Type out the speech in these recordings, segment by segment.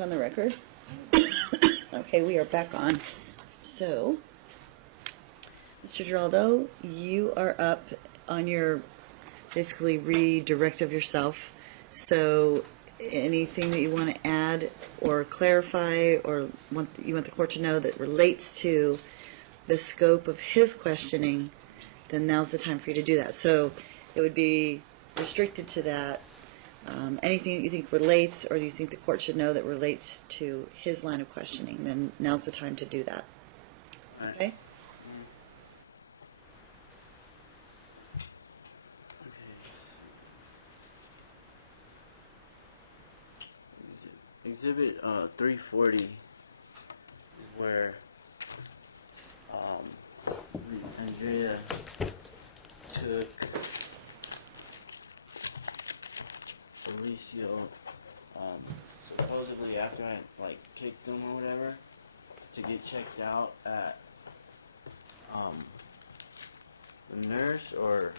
On the record. Okay, we are back on. So, Mr. Geraldo, you are up on your basically redirect of yourself. So, anything that you want to add or clarify or you want the court to know that relates to the scope of his questioning, then now's the time for you to do that. So, it would be restricted to that. Anything that you think relates or do you think the court should know that relates to his line of questioning, then now's the time to do that. Okay? Exhibit 340, where Andrea took Alicio, supposedly after I kicked him or whatever, to get checked out at the nurse or.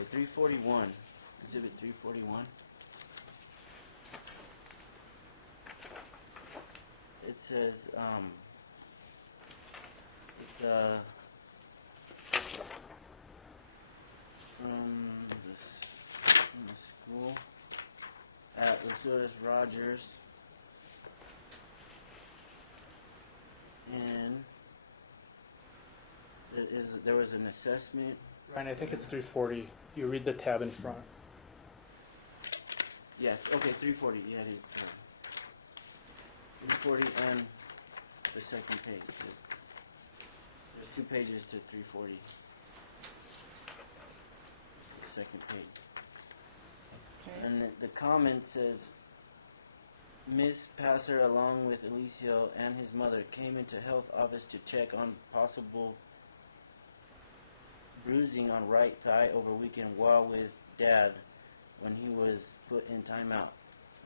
Okay, 341. Exhibit 341. It says, it's from the school at Lucas Rogers, and there was an assessment. Ryan, I think it's 340. You read the tab in front. Yeah, okay, 340. Yeah, 340 and the second page. There's 2 pages to 340. It's the second page. Okay. And the comment says, Ms. Passer, along with Alicio and his mother, came into health office to check on possible bruising on right thigh over weekend while with dad when he was put in timeout.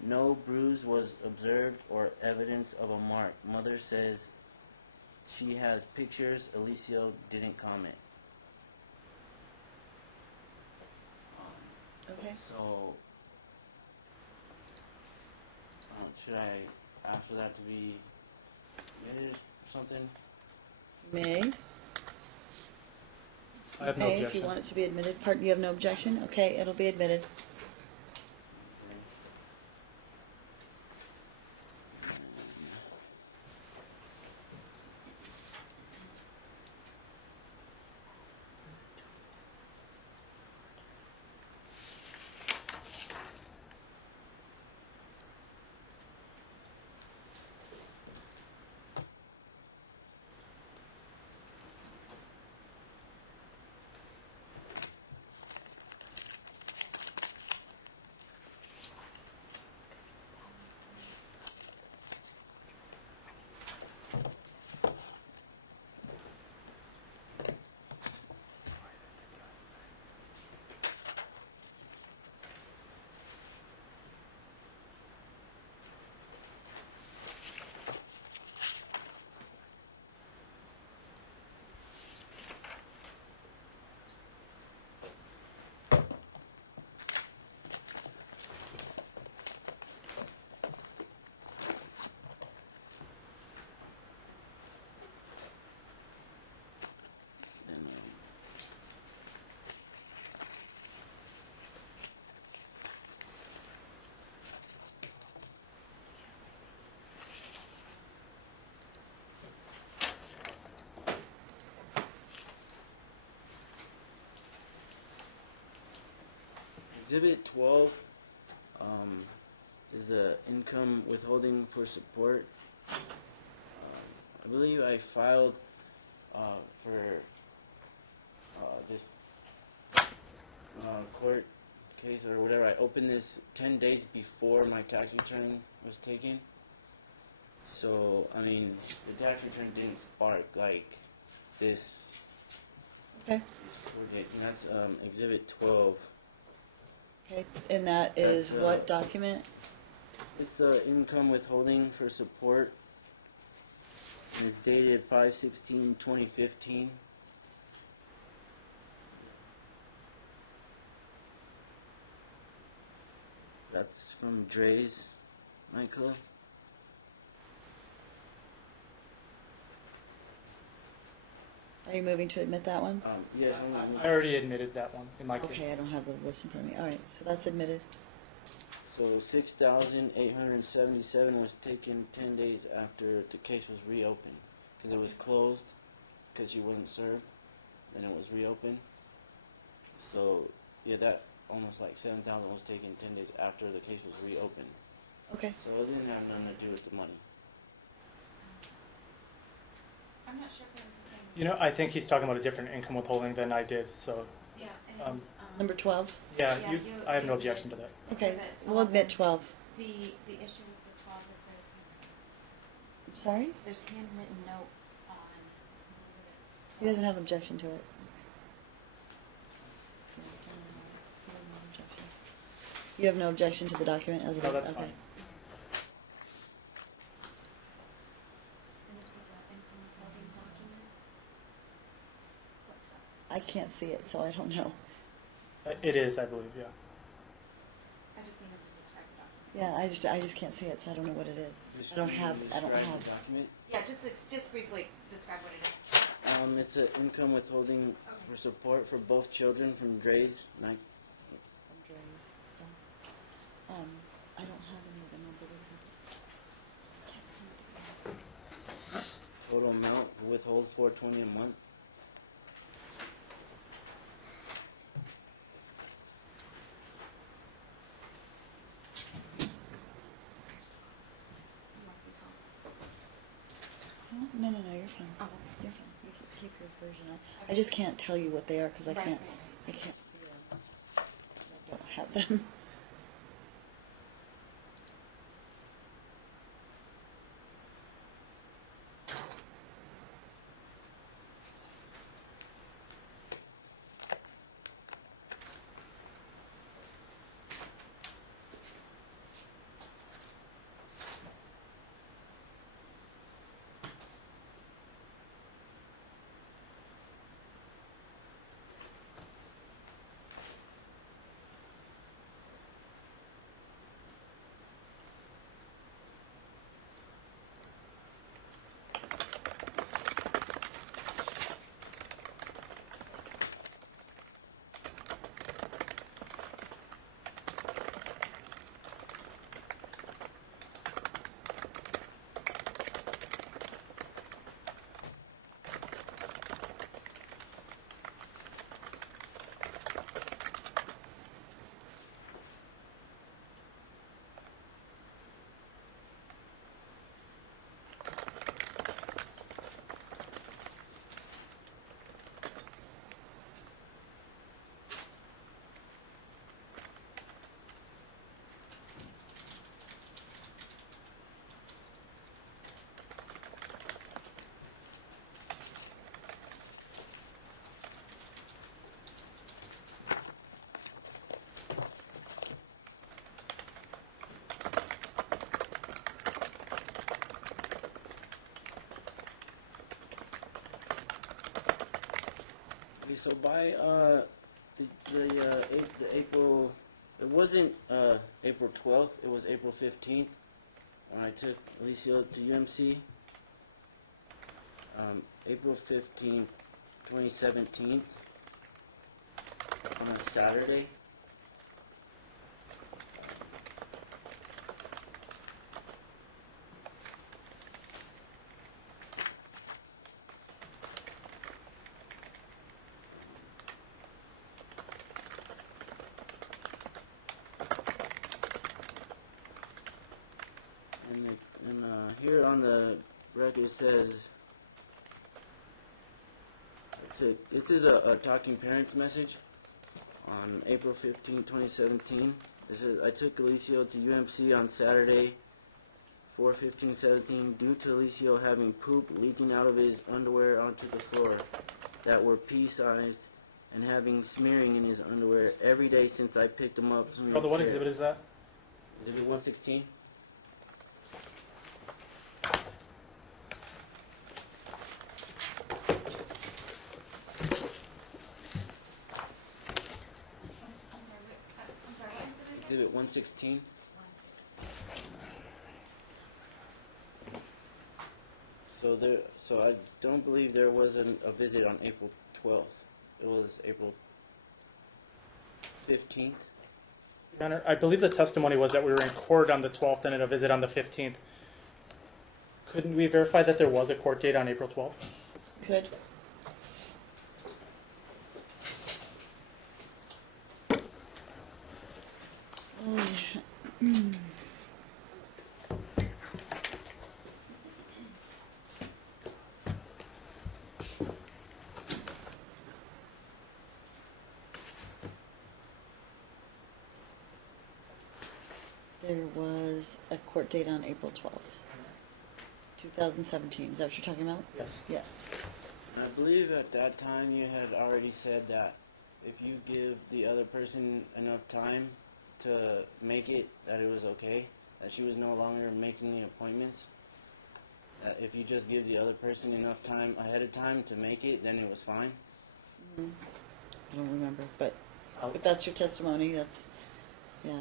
No bruise was observed or evidence of a mark. Mother says she has pictures. Alicio didn't comment. Okay. So, should I ask for that to be admitted or something? May. I have no Okay, objection. if you want it to be admitted. You have no objection? Okay, it'll be admitted. Exhibit 12 is the income withholding for support. I believe I filed for this court case or whatever. I opened this 10 days before my tax return was taken. So, I mean, the tax return didn't spark like this Okay. These court dates, and that's Exhibit 12. Okay. And that is That's, what document? It's the income withholding for support, and it's dated 5/16/2015. That's from Dre's nightclub. Are you moving to admit that one? Yes. I already admitted that one in my case. Okay, I don't have the list in front of me. All right, so that's admitted. So 6,877 was taken 10 days after the case was reopened, because it was closed, because you wasn't served, and it was reopened. So yeah, that almost like 7,000 was taken 10 days after the case was reopened. Okay. So it didn't have nothing to do with the money. I'm not sure if it was the same. You know, I think he's talking about a different income withholding than I did. So Yeah, and Um, it's, Number 12? yeah, Yeah, I have no you objection to did. that. Okay, Exhibit we'll admit 12. The issue with the 12 is I'm sorry? there's handwritten notes on. He doesn't have objection to it. You have no objection to the document as of No, that's okay. fine. And this is an income withholding document. I can't see it, so I don't know. It is, I believe, yeah. I just needed to describe the document. Yeah, I just can't see it, so I don't know what it is. I don't have. Describe the document. Yeah, just briefly describe what it is. It's an income withholding for support for both children from Dre's night. From Dre's, so I don't have any of the numbered exhibits. I can't see it. Total amount withhold $420 a month. Huh? No, you're fine. Oh, You're fine. You can keep your version up. I just can't tell you what they are because I Right, can't. right, I can't see them. I don't have them. Okay, so by the April, it wasn't April 12th. It was April 15th when I took Alicia to UMC. April 15th, 2017, on a Saturday. And here on the record it says, this is a Talking Parents message on April 15, 2017. It says, I took Alicio to UMC on Saturday, 4/15/17, due to Alicio having poop leaking out of his underwear onto the floor. that were pea-sized and having smearing in his underwear every day since I picked him up. from Geraldo, what care. exhibit is that? Exhibit 116? I'm sorry, what exhibit again? Exhibit 116? 160. So I don't believe there was a visit on April 12th. It was April 15th. Your Honor, I believe the testimony was that we were in court on the 12th and at a visit on the 15th. Couldn't we verify that there was a court date on April 12th? Could. There was a court date on April 12th, 2017. Is that what you're talking about? Yes. Yes. And I believe at that time you had already said that if you give the other person enough time to make it, that it was okay. That she was no longer making the appointments. That if you just give the other person enough time ahead of time to make it, then it was fine. I don't remember, but if that's your testimony, that's, yeah.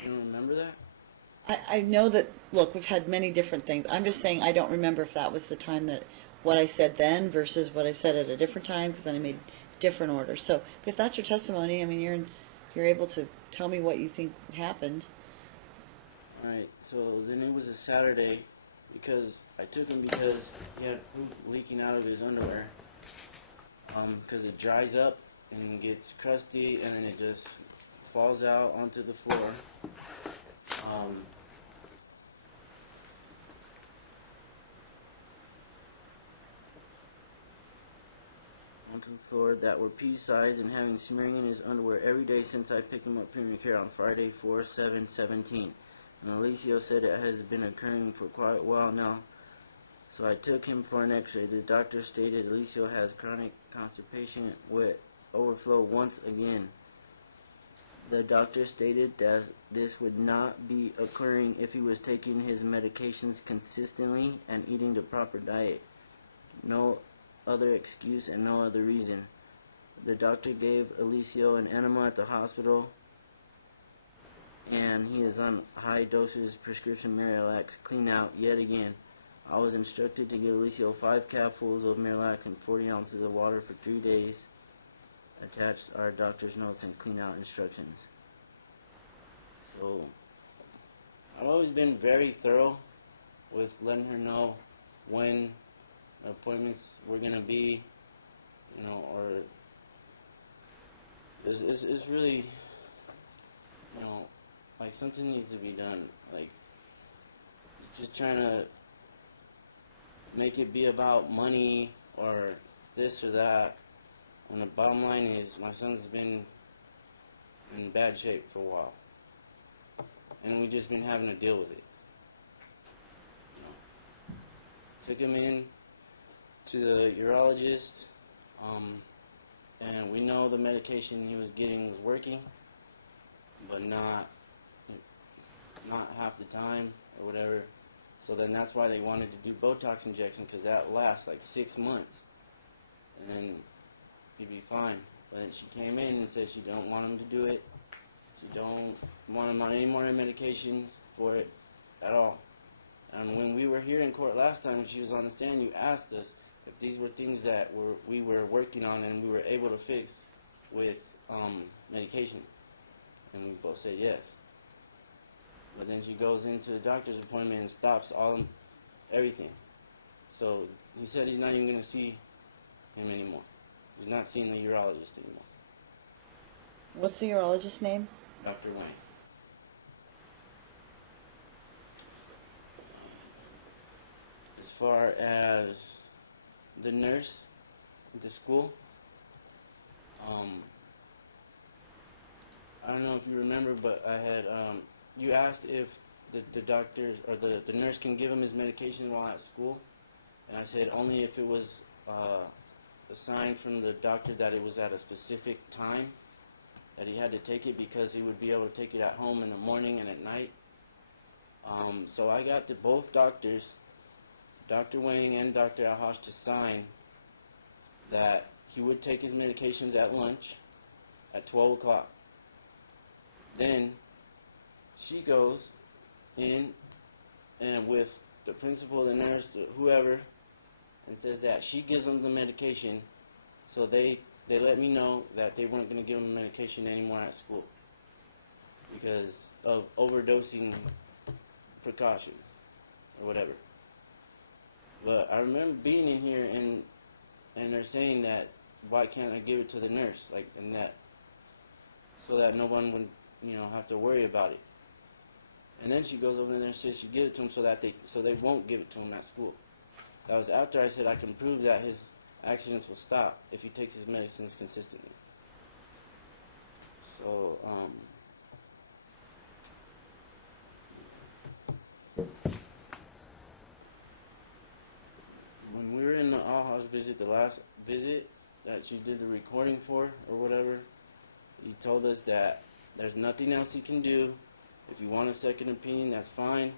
You don't remember that? I know that, look, we've had many different things. I'm just saying I don't remember if that was the time that, what I said then versus what I said at a different time, because then I made different orders. So, but if that's your testimony, I mean, you're able to tell me what you think happened. Alright, so then it was a Saturday because I took him because he had poop leaking out of his underwear. Because it dries up and gets crusty and then it just falls out onto the floor. Onto the floor that were pea-sized and having smearing in his underwear every day since I picked him up from your care on Friday, 4/7/17. And Alicio said it has been occurring for quite a while now. So I took him for an x-ray. The doctor stated Alicio has chronic constipation with overflow once again. The doctor stated that this would not be occurring if he was taking his medications consistently and eating the proper diet. No other excuse and no other reason. The doctor gave Alicio an enema at the hospital and he is on high doses prescription Miralax clean out yet again. I was instructed to give Alicio 5 capsules of Miralax and 40 ounces of water for 3 days. Attached are doctor's notes and clean out instructions. So, I've always been very thorough with letting her know when appointments were going to be, you know, or it's really, you know, like something needs to be done. Like, just trying to make it be about money or this or that. And the bottom line is my son's been in bad shape for a while. And we've just been having to deal with it. You know, took him in to the urologist, and we know the medication he was getting was working, but not half the time or whatever. So then that's why they wanted to do Botox injection, because that lasts like 6 months, and then he'd be fine. But then she came in and said she don't want him to do it. She don't want him on any more medications for it at all. And when we were here in court last time, she was on the stand, you asked us if these were things that we were working on and we were able to fix with medication. And we both said yes. But then she goes into the doctor's appointment and stops everything. So he said he's not even going to see him anymore. He's not seeing the urologist anymore. What's the urologist's name? Dr. Wayne. As far as the nurse at the school, I don't know if you remember, but I had, you asked if the doctor or the nurse can give him his medication while at school. And I said only if it was a sign from the doctor that it was at a specific time that he had to take it, because he would be able to take it at home in the morning and at night. So I got both doctors, Dr. Wang and Dr. Alhosh, to sign that he would take his medications at lunch at 12 o'clock. Then she goes in and with the principal, the nurse, whoever, and says that she gives him the medication. So they let me know that they weren't going to give him the medication anymore at school because of overdosing precaution or whatever. But I remember being in here and they're saying that why can't I give it to the nurse, like, and that so that no one would, have to worry about it. And then she goes over there and says she gives it to him so they won't give it to him at school. That was after I said I can prove that his accidents will stop if he takes his medicines consistently. So, when we were in the Alhosh visit, the last visit that she did the recording for or whatever, he told us that there's nothing else he can do. If you want a second opinion, that's fine.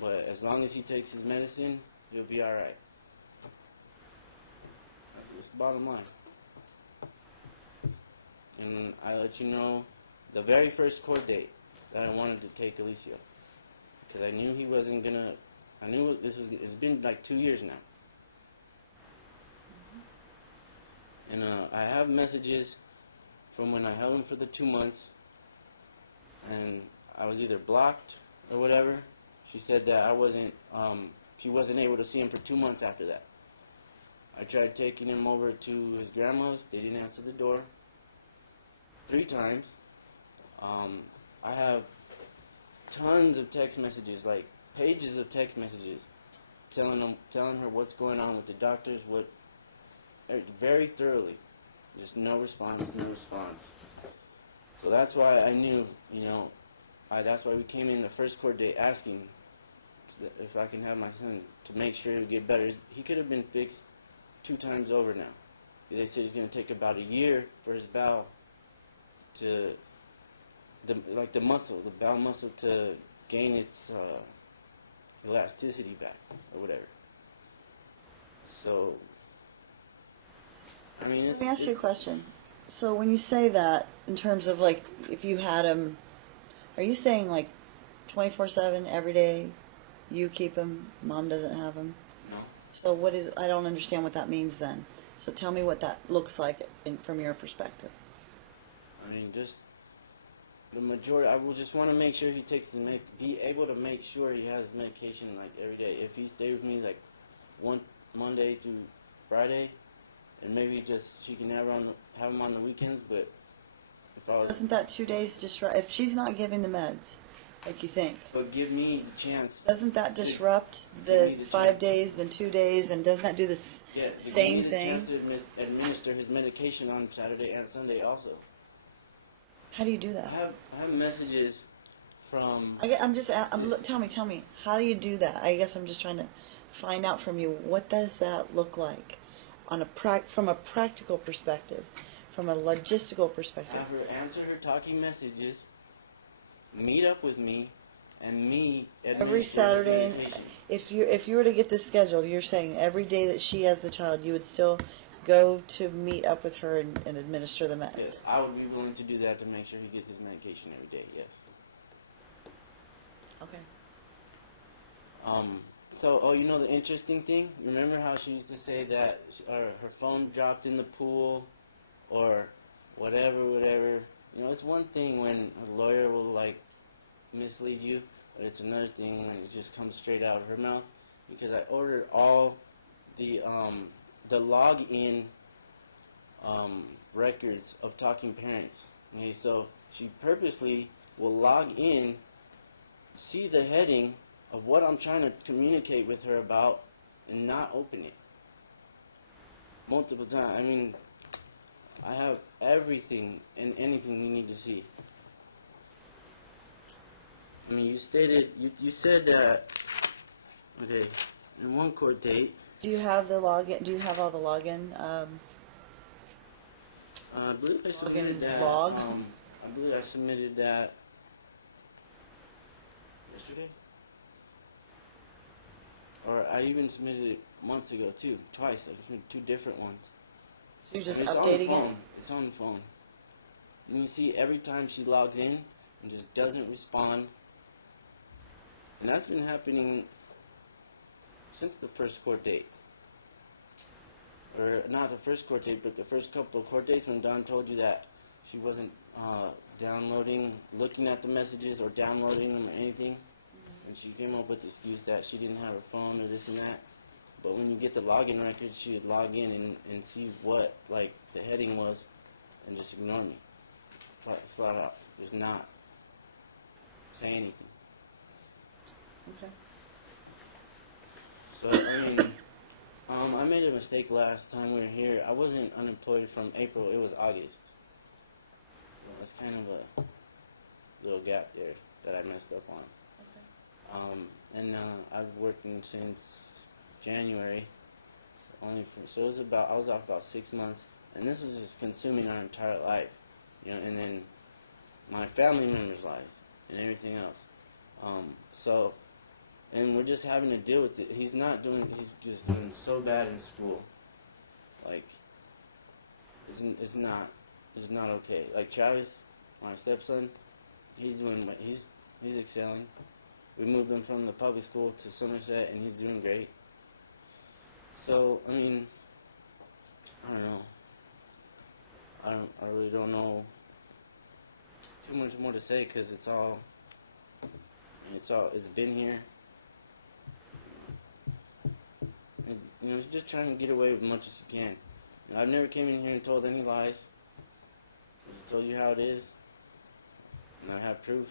But as long as he takes his medicine, he'll be all right. That's the bottom line. And I let you know the very first court date that I wanted to take Alicia, because I knew he wasn't gonna. I knew it's been like 2 years now, and I have messages from when I held him for the 2 months, and I was either blocked or whatever. She said that I wasn't. She wasn't able to see him for 2 months after that. I tried taking him over to his grandma's. They didn't answer the door. 3 times. I have tons of text messages, like pages of text messages, telling her what's going on with the doctors, very thoroughly. Just no response. So that's why I knew, that's why we came in the first court date asking if I can have my son to make sure he'll get better. He could have been fixed 2 times over now. They said it's going to take about a year for his bowel to, the bowel muscle to gain its elasticity back or whatever. So, I mean, Let me ask you a question. So when you say that, in terms of like, if you had him, are you saying like 24/7 every day, you keep him, mom doesn't have him? No. So I don't understand what that means then. So tell me what that looks like from your perspective. I mean, just the majority. I will just want to make sure he takes be able to make sure he has medication like every day. If he stays with me like one Monday through Friday, and maybe just she can have him on the weekends. But if I was, Doesn't that 2 days disrupt? If she's not giving the meds, like you think, but give me the chance. doesn't that disrupt the 5 days, then 2 days, and doesn't that do the same thing? Give me the chance to administer his medication on Saturday and Sunday also. How do you do that? I have messages from. Tell me, how do you do that? I guess I'm just trying to find out from you, what does that look like from a practical perspective, from a logistical perspective? Have her answer her talking messages, meet up with me, and me administer Every his Saturday, medication. if you were to get this scheduled, you're saying every day that she has the child, you would still go to meet up with her and administer the meds? Yes, I would be willing to do that to make sure he gets his medication every day. Yes. Okay. So, the interesting thing? Remember how she used to say that her phone dropped in the pool, or whatever. It's one thing when a lawyer will mislead you, but it's another thing when it just comes straight out of her mouth. Because I ordered all the login records of Talking Parents. Okay, so she purposely will log in, see the heading of what I'm trying to communicate with her about, and not open it. Multiple times. I mean, I have everything and anything you need to see. I mean, you said that, okay, in one court date, Do you have the login? Do you have all the login? I believe I submitted that, log? I believe I submitted that yesterday? Or I even submitted it months ago too, twice. I submitted 2 different ones. So you're just It's on the updating it? phone. It's on the phone. And you see every time she logs in and just doesn't respond. And that's been happening since the first court date. Or not the first court date, but the first couple of court dates when Dawn told you that she wasn't downloading, looking at the messages or downloading them or anything. And she came up with the excuse that she didn't have her phone or this and that. But when you get the login record, she would log in and see what, like, the heading was and just ignore me. Flat out. Just not say anything. Okay. So, I mean, I made a mistake last time we were here. I wasn't unemployed from April. It was August. So that's kind of a little gap there that I messed up on. And I've been working since January. So it was I was off about 6 months, and this was just consuming our entire life, you know, and then my family members' lives and everything else. And we're just having to deal with it. He's just doing so bad in school. Like, it's not okay. Like Travis, my stepson, he's excelling. We moved him from the public school to Somerset, and he's doing great. So, I mean, I don't know. I really don't know too much more to say because it's been here. And, you know, just trying to get away with as much as you can. I've never came in here and told any lies. I told you how it is, and I have proof.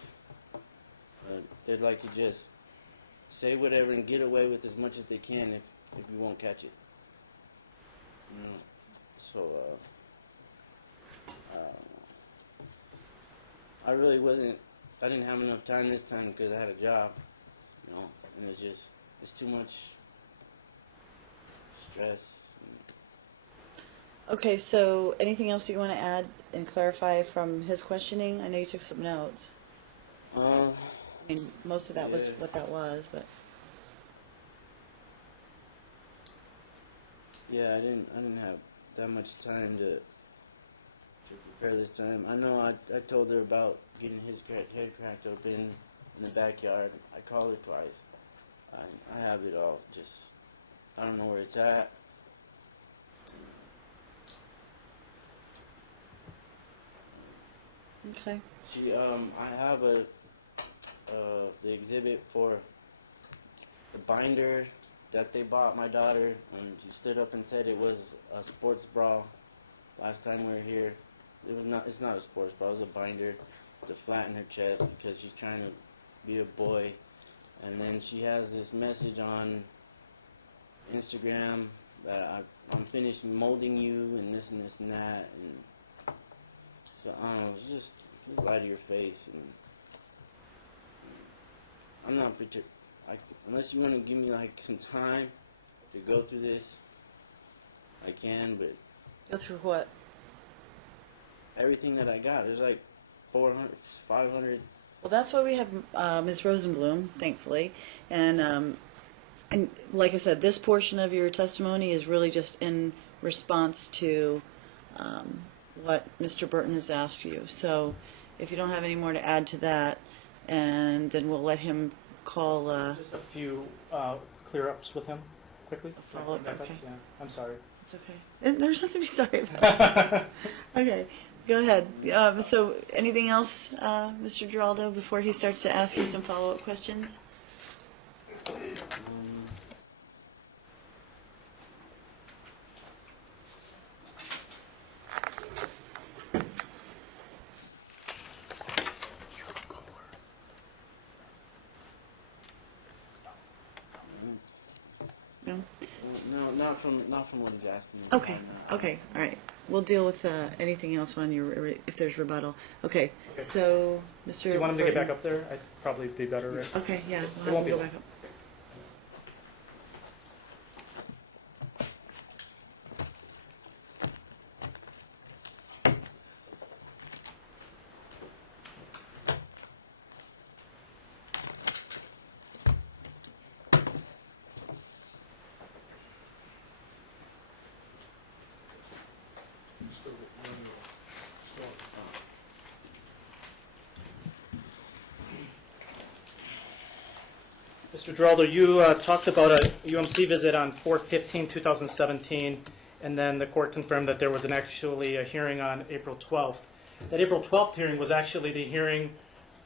They'd like to just say whatever and get away with as much as they can if you won't catch it. You know, so I didn't have enough time this time because I had a job, you know, and it's too much stress. Okay, so anything else you want to add and clarify from his questioning? I know you took some notes. I mean, most of that was what that was, but yeah, I didn't have that much time to prepare this time. I know I told her about getting his head cracked open in the backyard. I called her twice. I have it all. Just I don't know where it's at. okay. I have the exhibit for the binder that they bought my daughter when she stood up and said it was a sports bra last time we were here. It's not a sports bra, it was a binder to flatten her chest because she's trying to be a boy. And then she has this message on Instagram that I'm finished molding you and this and this and that. And so I don't know, just lie to your face. And I'm not unless you want to give me like some time to go through this, I can, but Go through what? everything that I got, there's like 400, 500. Well, that's why we have Ms. Rosenblum, thankfully, and like I said, this portion of your testimony is really just in response to what Mr. Burton has asked you. So, if you don't have any more to add to that, and then we'll let him call. Just a few clear-ups with him, quickly. A follow-up, okay. Yeah, I'm sorry. It's okay. There's nothing to be sorry about. Okay, go ahead. So, anything else, Mr. Geraldo, before he starts to ask you some follow-up questions? No? No, not from what he's asking me. Okay, okay, all right. We'll deal with anything else on your, if there's rebuttal. Okay, Okay. so, Mr. Do you want him to get Burton- back up there? I'd probably be better, right? Okay, yeah, It we'll won't have him be go back up. Mr. Geraldo, you talked about a UMC visit on 4/15/2017, and then the court confirmed that there was actually a hearing on April 12th. That April 12th hearing was actually the hearing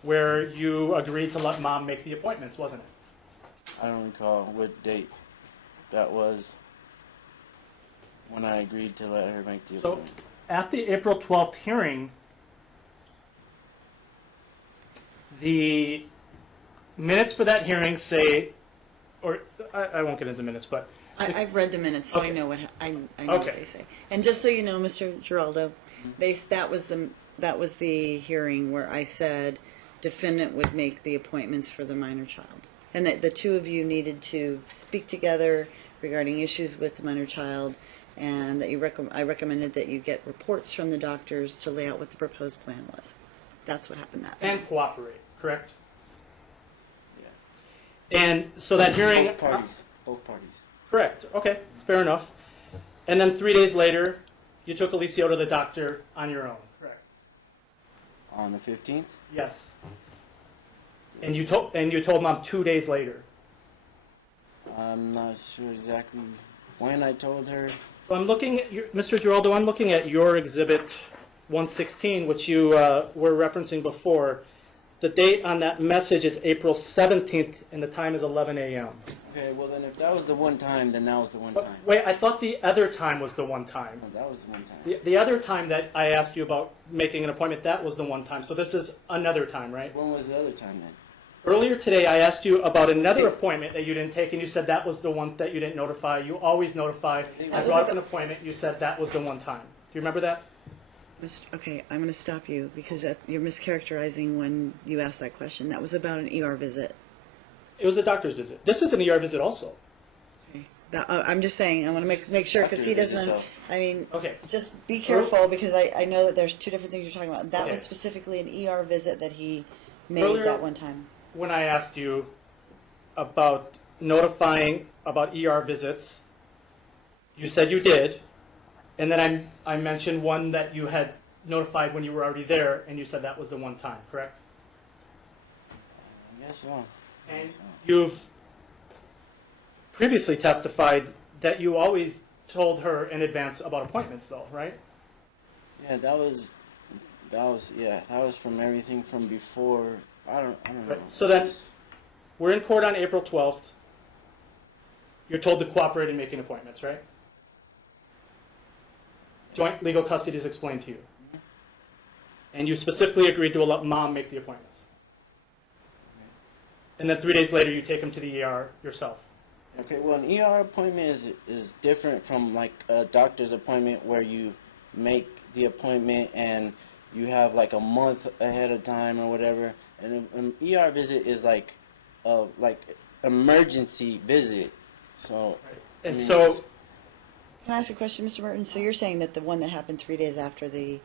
where you agreed to let mom make the appointments, wasn't it? I don't recall what date that was when I agreed to let her make the So appointment. at the April 12th hearing, the minutes for that hearing say, or I won't get into minutes, but I've read the minutes, so I Okay. know I know what Okay. they say. And just so you know, Mr. Geraldo, that was the hearing where I said defendant would make the appointments for the minor child, and that the two of you needed to speak together regarding issues with the minor child, and that I recommended that you get reports from the doctors to lay out what the proposed plan was. That's what happened that and cooperate, correct? Yeah. And so that hearing, Both parties. Both parties. correct? Okay, fair enough. And then 3 days later, you took Alicio to the doctor on your own, correct? On the 15th? Yes. And you told mom 2 days later. I'm not sure exactly when I told her. So I'm looking at Mr. Geraldo. I'm looking at your exhibit 116, which you were referencing before. The date on that message is April 17th, and the time is 11 a.m. Okay, well then if that was the one time, then that was the one time. Wait, I thought the other time was the one time. No, that was the one time. The other time that I asked you about making an appointment, that was the one time. So this is another time, right? When was the other time then? Earlier today, I asked you about another appointment that you didn't take, and you said that was the one that you didn't notify. You always notify. I brought up an appointment. You said that was the one time. Do you remember that? Okay, I'm going to stop you because you're mischaracterizing when you asked that question. That was about an ER visit. It was a doctor's visit. This is an ER visit also. Okay. I'm just saying, I want to make sure because he Doctor's doesn't. visit, I mean, Okay. just be careful because I know that there's two different things you're talking about. That Okay. was specifically an ER visit that he made Earlier- that one time. When I asked you about notifying about ER visits, you said you did, and then I mentioned one that you had notified when you were already there, and you said that was the one time, correct? I guess so. I And guess so. you've previously testified that you always told her in advance about appointments, though, right? Yeah, that was from everything from before. I don't know. Right. So then, we're in court on April 12th. You're told to cooperate in making appointments, right? Joint legal custody is explained to you. And you specifically agreed to let mom make the appointments. And then 3 days later, you take him to the ER yourself. Okay, well, an ER appointment is different from like a doctor's appointment where you make the appointment and you have like a month ahead of time or whatever. And an ER visit is like a emergency visit. So And I mean, so, Can I ask a question, Mr. Burton? So you're saying that the one that happened 3 days after the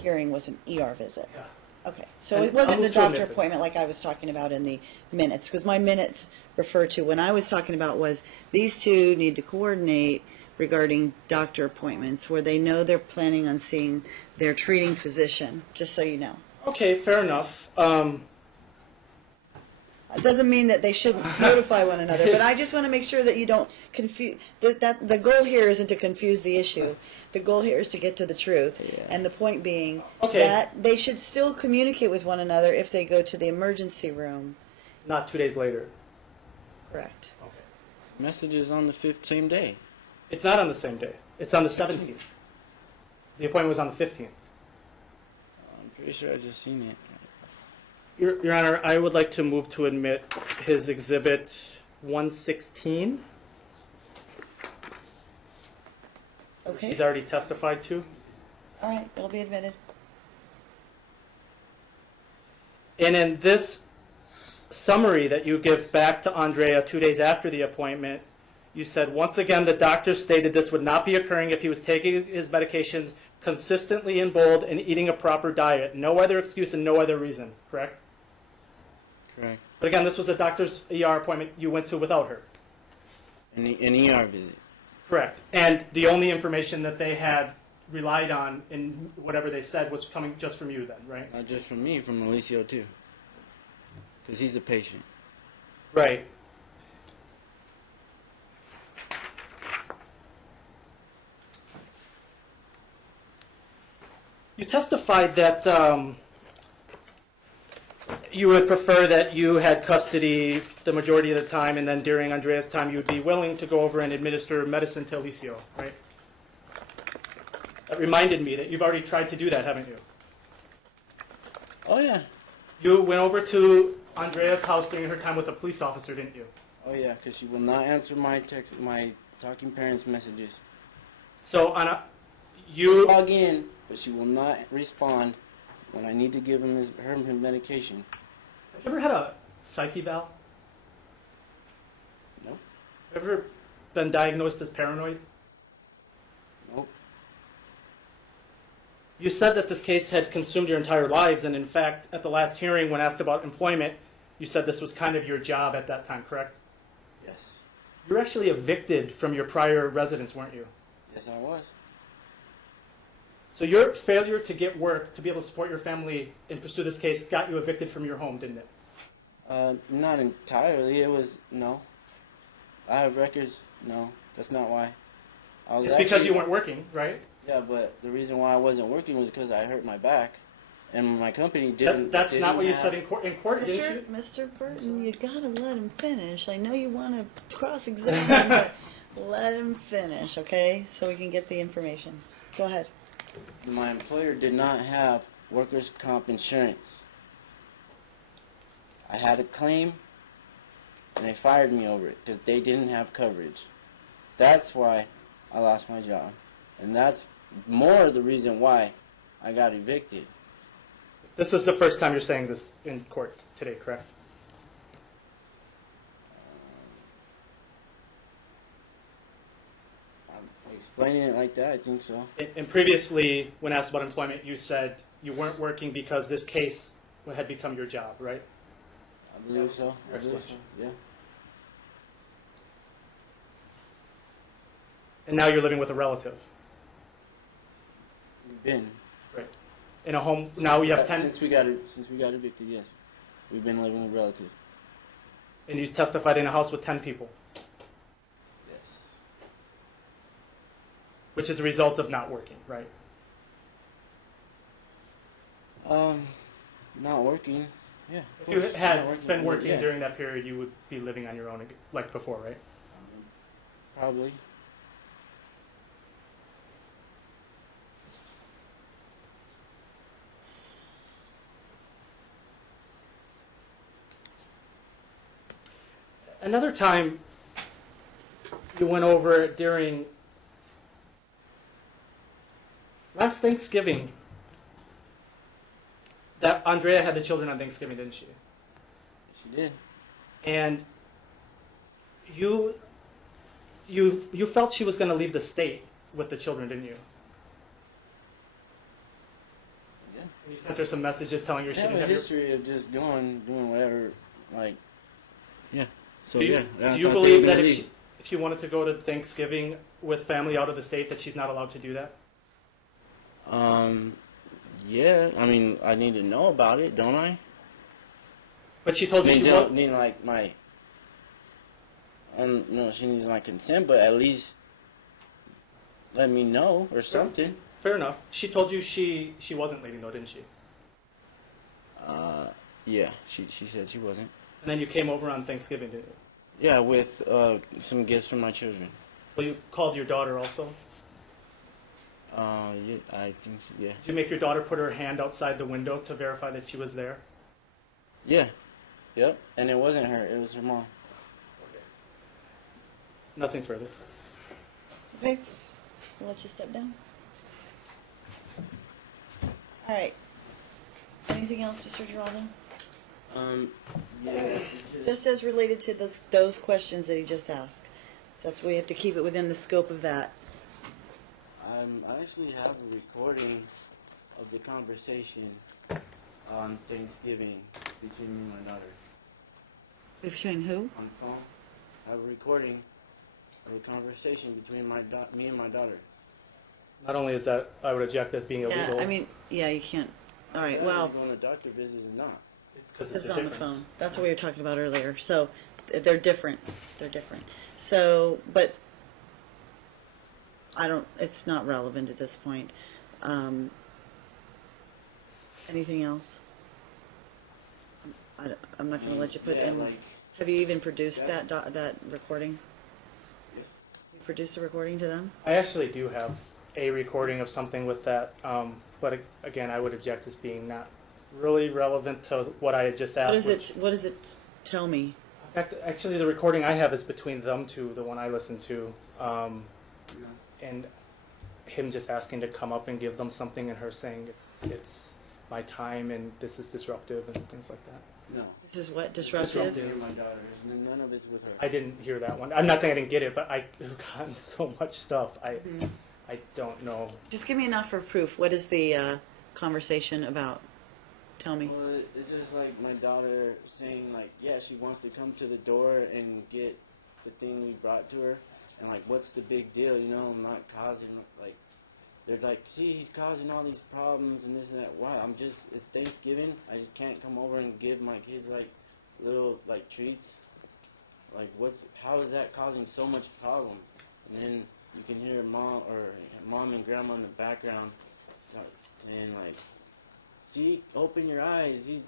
hearing was an ER visit? yeah. Okay, so And it wasn't I'll the move to admit doctor this. appointment like I was talking about in the minutes, because my minutes refer to, when I was talking about was, these two need to coordinate regarding doctor appointments, where they know they're planning on seeing their treating physician, just so you know. Okay, fair enough. It doesn't mean that they shouldn't notify one another, but I just want to make sure that you don't confuse, that the goal here isn't to confuse the issue. The goal here is to get to the truth. Yeah. And the point being Okay. that they should still communicate with one another if they go to the emergency room. Not 2 days later. Correct. Okay. messages on the same day. It's not on the same day. It's on the 17th. The appointment was on the 15th. I'm pretty sure I just seen it. Your Honor, I would like to move to admit his Exhibit 116. Okay. she's already testified to. All right, it'll be admitted. And in this summary that you give back to Andrea 2 days after the appointment, you said, once again, the doctor stated this would not be occurring if he was taking his medications consistently in bold and eating a proper diet. No other excuse and no other reason, correct? Correct. But again, this was a doctor's ER appointment you went to without her. An ER visit. Correct. And the only information that they had relied on in whatever they said was coming just from you then, right? Not just from me, from Alicio too. Because he's the patient. Right. You testified that you would prefer that you had custody the majority of the time, and then during Andrea's time, you would be willing to go over and administer medicine to Alicio, right? That reminded me that you've already tried to do that, haven't you? Oh yeah. You went over to Andrea's house during her time with a police officer, didn't you? Oh yeah, because she will not answer my talking parents' messages. So on a, You you log in, but she will not respond when I need to give him her medication. have you ever had a psych eval? Nope. Ever been diagnosed as paranoid? Nope. You said that this case had consumed your entire lives, and in fact, at the last hearing, when asked about employment, you said this was kind of your job at that time, correct? Yes. You were actually evicted from your prior residence, weren't you? Yes, I was. So your failure to get work, to be able to support your family and pursue this case, got you evicted from your home, didn't it? Not entirely. It was no. I have records. No, that's not why. I was It's because you weren't working, right? Yeah, but the reason why I wasn't working was because I hurt my back, and my company didn't. That's not what you have- said in court. In court, didn't you? Mr. Burton, you gotta let him finish. I know you want to cross-examine, but let him finish, okay? So we can get the information. Go ahead. My employer did not have workers' comp insurance. I had a claim, and they fired me over it because they didn't have coverage. That's why I lost my job, and that's more the reason why I got evicted. This is the first time you're saying this in court today, correct? I'm explaining it like that. I think so. And previously, when asked about employment, you said you weren't working because this case had become your job, right? I believe so. I Your believe so. explanation. Yeah. And now you're living with a relative. We've been. Right. In a home, now you have 10, Since we got evicted, yes. We've been living with relatives. and you testified in a house with 10 people, Yes. which is a result of not working, right? Not working. Yeah. If you had Not been working yeah. during that period, you would be living on your own like before, right? Probably. Another time you went over during last Thanksgiving that Andrea had the children on Thanksgiving, didn't she? She did. And you felt she was going to leave the state with the children, didn't you? Yeah. And you sent her some messages telling her I she have didn't a have your... history of just doing whatever, like, yeah. So Do you, yeah. I do you thought they believe were that gonna if leave. she wanted to go to Thanksgiving with family out of the state, that she's not allowed to do that? Yeah. I mean, I need to know about it, don't I? But she told you she don't won't. need like my. No, she needs my consent, but at least let me know or something. Fair enough. She told you she wasn't leaving though, didn't she? Yeah. She said she wasn't. And then you came over on Thanksgiving, didn't you? Yeah, with some gifts from my children. Well, you called your daughter also. Yeah, I think so, yeah. Did you make your daughter put her hand outside the window to verify that she was there? Yeah. Yep. And it wasn't her, it was her mom. Nothing further. Okay. We'll let you step down. All right. Anything else, Mr. Geraldo? Yeah. it's Just as related to those questions that he just asked. So that's why we have to keep it within the scope of that. I actually have a recording of the conversation on Thanksgiving between me and my daughter. Between who? On the phone, I have a recording of a conversation between me and my daughter. Not only is that I would object as being illegal. Yeah, I mean, yeah, you can't. All right, well, Going to doctor visits is not. because it's it's a on the difference. phone. That's what we were talking about earlier. So they're different. They're different. So, but I don't. It's not relevant at this point. Anything else? I'm not going to let you put Yeah, in. like- Have you even produced that recording? Yeah. You produced a recording to them? I actually do have a recording of something with that, but again, I would object as being not really relevant to what I had just asked. What does it tell me? In fact, actually, the recording I have is between them two, the one I listened to, and him just asking to come up and give them something, and her saying it's my time and this is disruptive and things like that. No. This is what disruptive. Disruptive. Me and my daughter. None of it's with her. I didn't hear that one. I'm not saying I didn't get it, but I've gotten so much stuff. I don't know. Just give me enough for proof. What is the conversation about? Tell me. Well, it's just like my daughter saying, like, yeah, she wants to come to the door and get the thing we brought to her. And, like, what's the big deal? You know, I'm not causing, like, they're like, see, he's causing all these problems and this and that. Why? It's Thanksgiving. I just can't come over and give my kids, like, little, like, treats. Like, how is that causing so much problem? And then you can hear mom and grandma in the background saying, like, see, open your eyes. He's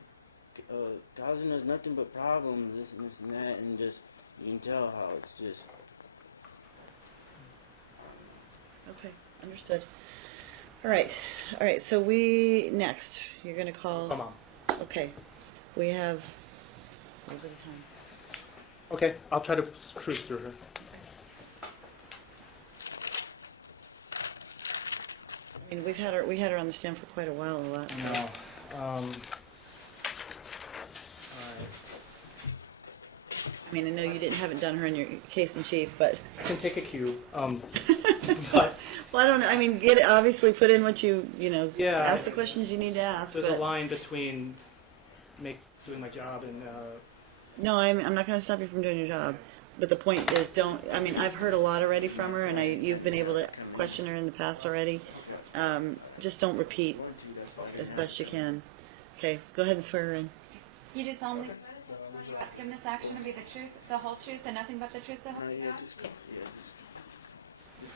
causing us nothing but problems, this and that. And just, you can tell how it's just. Okay, understood. All right. So next. You're going to call. Come on. Okay. We have a little bit of time. Okay, I'll try to cruise through her. I mean, we had her on the stand for quite a while. A lot. No. All right. I mean, I know you haven't done her in your case in chief, but. I can take a cue. But Well, I don't know. I mean, obviously put in what you Yeah. ask the questions you need to ask. there's but a line between doing my job and No, I'm not going to stop you from doing your job. But the point is, I've heard a lot already from her, and you've been able to question her in the past already. Just don't repeat as best you can. Okay, go ahead and swear her in. You do solemnly swear the testimony you about to give in this action to be the truth, the whole truth, and nothing but the truth, so help you God? Just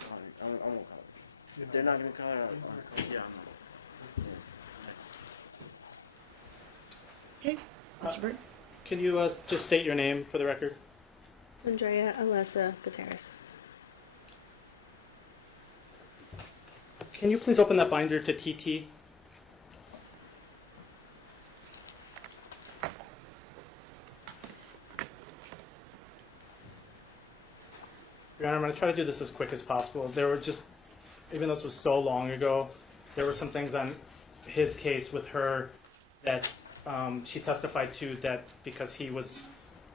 call her. I won't call her. If they're not going to call her, yeah, I'm not. Okay, Mr. Burt. Can you just state your name for the record? Andrea Alessa Gutierrez. Can you please open that binder to TT? Your Honor, I'm going to try to do this as quick as possible. There were even though this was so long ago, there were some things on his case with her that she testified to that because he was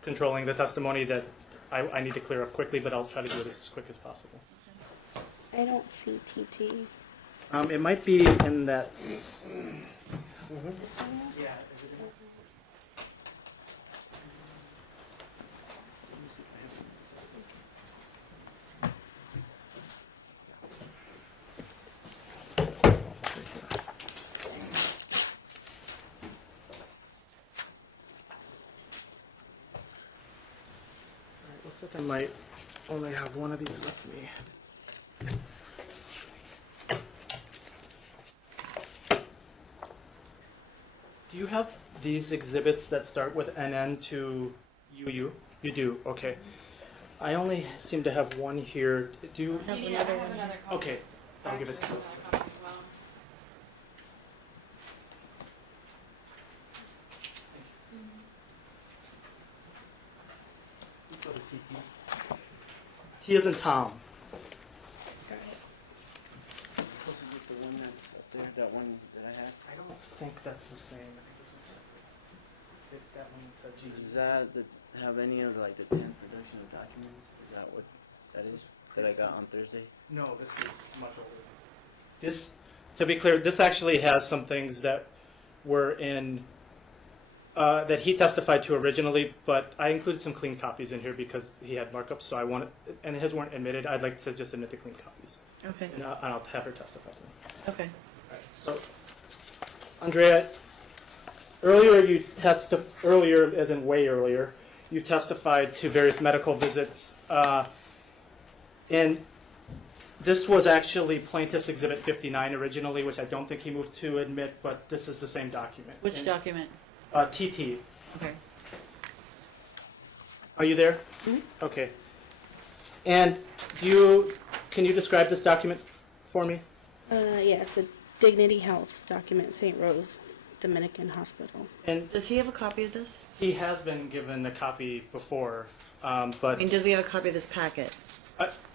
controlling the testimony that I need to clear up quickly, but I'll try to do this as quick as possible. I don't see TT. It might be in that. Yeah. Looks like I might only have one of these with me. Do you have these exhibits that start with NN to UU? You do, okay. I only seem to have one here. Do you have You another have one? another copy. Okay, I'll give it to you. Copies as well. T is in Tom. there, that one that I had? I don't think that's the same. I think this one's separate. That one's a GG. Does that have any of like the 10 production of documents? Is that what that is that I got on Thursday? No, this is much older. This, to be clear, this actually has some things that were in, that he testified to originally, but I included some clean copies in here because he had markups, so I wanted, and his weren't admitted. I'd like to just admit the clean copies. Okay. And I'll have her testify to them. Okay. So, Andrea, earlier earlier, as in way earlier, you testified to various medical visits, and this was actually Plaintiff's Exhibit 59 originally, which I don't think he moved to admit, but this is the same document. Which document? TT. Okay. Are you there? Mhm. Okay. And can you describe this document for me? Yeah, it's a Dignity Health document, St. Rose Dominican Hospital. And Does he have a copy of this? he has been given a copy before, I but mean, does he have a copy of this packet?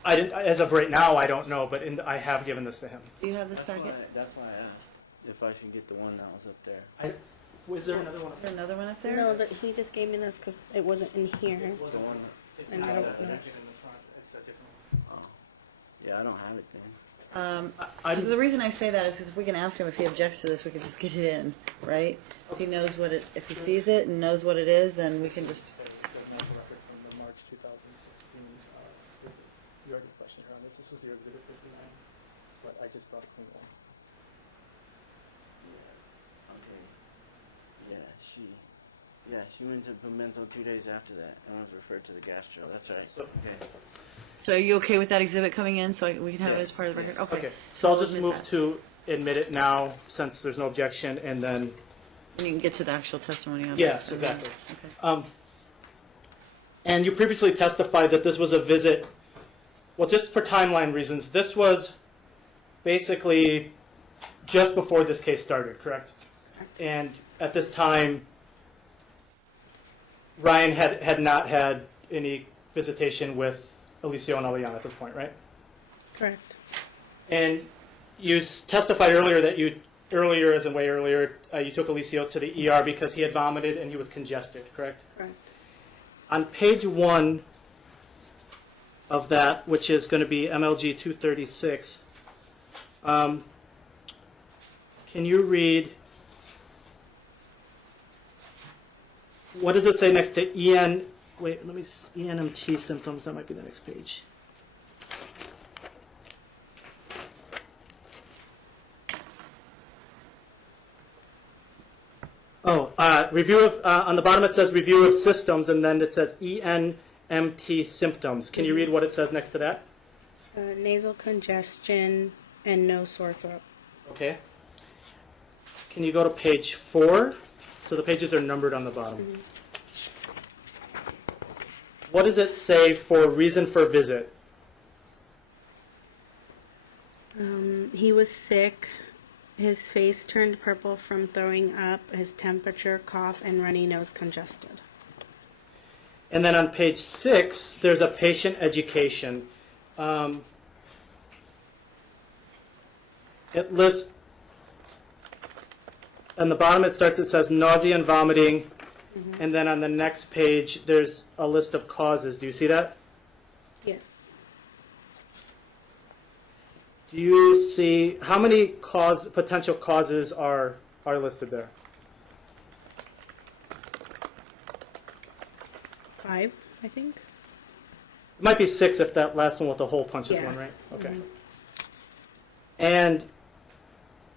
I didn't, as of right now, I don't know, but I have given this to him. Do you have this packet? That's why I asked if I should get the one that was up there. Was there another one? Is there another one up there? No, that he just gave me this because it wasn't in here. The one. It's And not I don't that know. connected in the front. It's a different one. Oh, yeah, I don't have it then. Because the reason I say that is because if we can ask him if he objects to this, we can just get it in, right? If he knows what it, if he sees it and knows what it is, then we can just. From the March 2016, you already questioned her on this. This was your Exhibit 59, but I just brought a clean one. Okay. Yeah, she went to Pimento 2 days after that and was referred to the gastro. That's right. Okay. So are you okay with that exhibit coming in so we can have it Yeah. as part of the record? Okay. Okay, so I'll we'll just admit move that. to admit it now, since there's no objection, and then, And you can get to the actual testimony of yes, it. exactly. Okay. And you previously testified that this was a visit, well, just for timeline reasons, this was basically just before this case started, correct? And at this time, Ryan had not had any visitation with Alicio and Aliana at this point, right? Correct. And you testified earlier that earlier, you took Alicio to the ER because he had vomited and he was congested, correct? Correct. On page 1 of that, which is going to be MLG 236, can you read, what does it say next to ENMT symptoms? That might be the next page. Review of, on the bottom it says review of systems, and then it says ENMT symptoms. Can you read what it says next to that? Nasal congestion and no sore throat. Okay. Can you go to page 4? So the pages are numbered on the bottom. What does it say for reason for visit? He was sick. His face turned purple from throwing up. His temperature, cough, and runny nose congested. And then on page 6, there's a patient education. It lists, on the bottom it says nausea and vomiting, and then on the next page there's a list of causes. Do you see that? Yes. Do you see, how many potential causes are listed there? 5, I think. It might be 6 if that last one with the hole punch is Yeah. one, right? Okay. And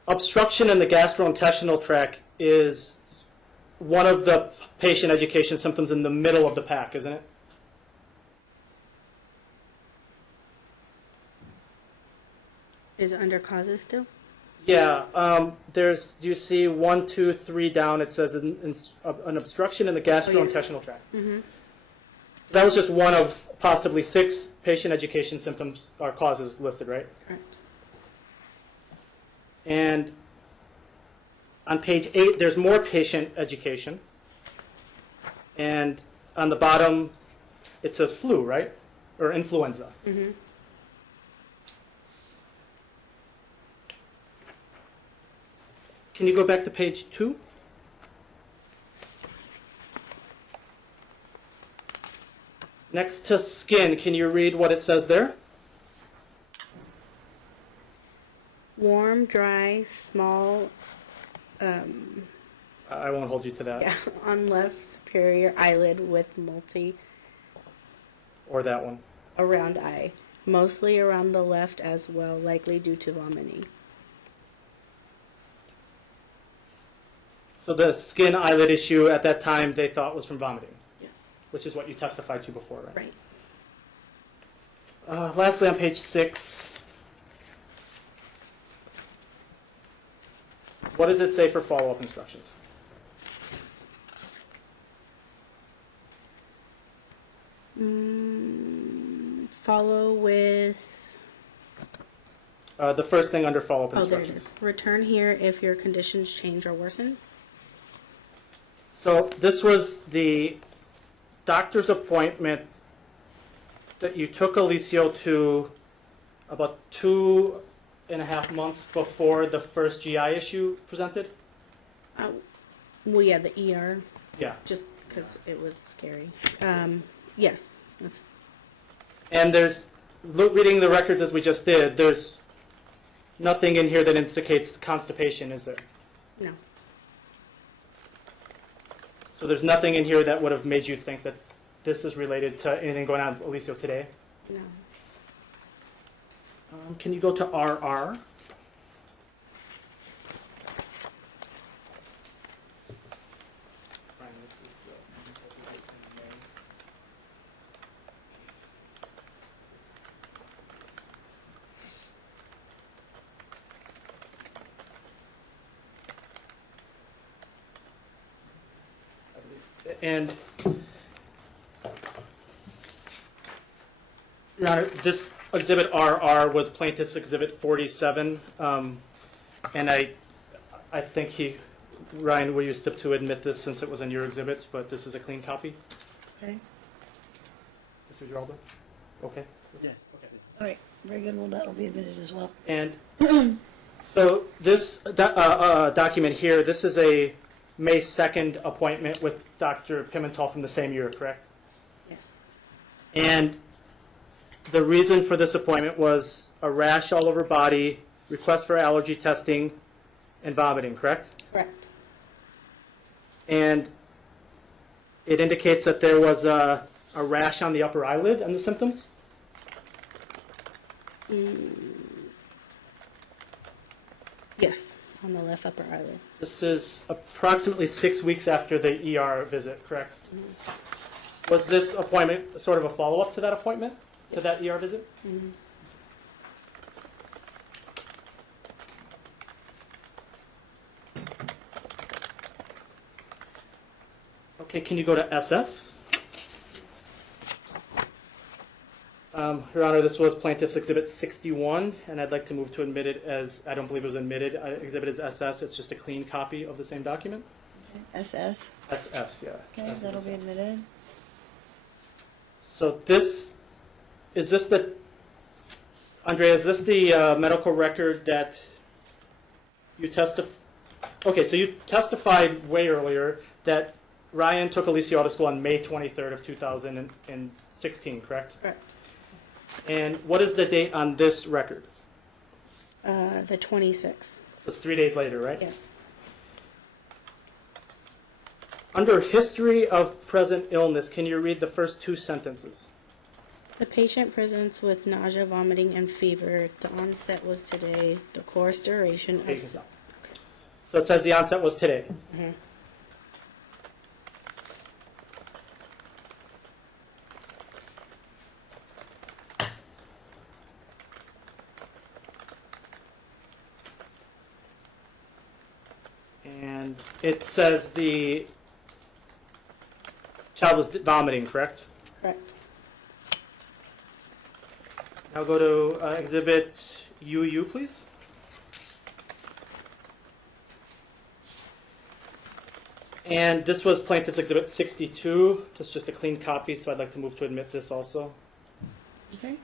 obstruction in the gastrointestinal tract is one of the patient education symptoms in the middle of the pack, isn't it? Is it under causes still? Yeah. Do you see 1, 2, 3 down? It says an obstruction in the gastrointestinal tract. Mm-hmm. That was just one of possibly 6 patient education symptoms or causes listed, right? Correct. And on page 8, there's more patient education. And on the bottom, it says flu, right? Or influenza. Mm-hmm. Can you go back to page 2? Next to skin, can you read what it says there? Warm, dry, small, I won't hold you to that. yeah, on left superior eyelid with multi Or that one. around eye, mostly around the left as well, likely due to vomiting. So the skin eyelid issue at that time they thought was from vomiting, Yes. which is what you testified to before, right? Right. Lastly, on page 6, what does it say for follow-up instructions? Follow with. The first thing under follow-up Oh, there it instructions. is. Return here if your conditions change or worsen. So this was the doctor's appointment that you took Alicio to about 2.5 months before the first GI issue presented? Well, yeah, the ER, Yeah. just because it was scary. Yes. That's, And there's, reading the records as we just did, there's nothing in here that indicates constipation, is there? no. So there's nothing in here that would have made you think that this is related to anything going on with Alicio today? No. Can you go to RR? And, Your Honor, this Exhibit RR was Plaintiff's Exhibit 47, and I think Ryan, will you step to admit this since it was in your exhibits, but this is a clean copy? Okay. Mr. Geraldo? Okay. Yeah. Okay. All right. Very good. Well, that'll be admitted as well. And so this document here, this is a May 2nd appointment with Dr. Pimentel from the same year, correct? Yes. And the reason for this appointment was a rash all over body, request for allergy testing, and vomiting, correct? Correct. And it indicates that there was a rash on the upper eyelid and the symptoms? Yes, on the left upper eyelid. This is approximately 6 weeks after the ER visit, correct? Was this appointment sort of a follow-up to that appointment, to that ER visit? Okay, can you go to SS? Your Honor, this was Plaintiff's Exhibit 61, and I'd like to move to admit it as, I don't believe it was admitted, exhibit is SS, it's just a clean copy of the same document? SS. SS, yeah. Okay, SS. that'll be admitted. So this, is this the, Andrea, is this the medical record that you testified, okay, so you testified way earlier that Ryan took Alicia to school on May 23rd of 2016, correct? Correct. And what is the date on this record? The 26th. It's 3 days later, right? Yes. Under history of present illness, can you read the first 2 sentences? The patient presents with nausea, vomiting, and fever. The onset was today. The course duration Okay, you of... can stop. So it says the onset was today. Mhm. And it says the child was vomiting, correct? Correct. Now go to Exhibit UU, please. And this was Plaintiff's Exhibit 62. It's just a clean copy, so I'd like to move to admit this also. Okay.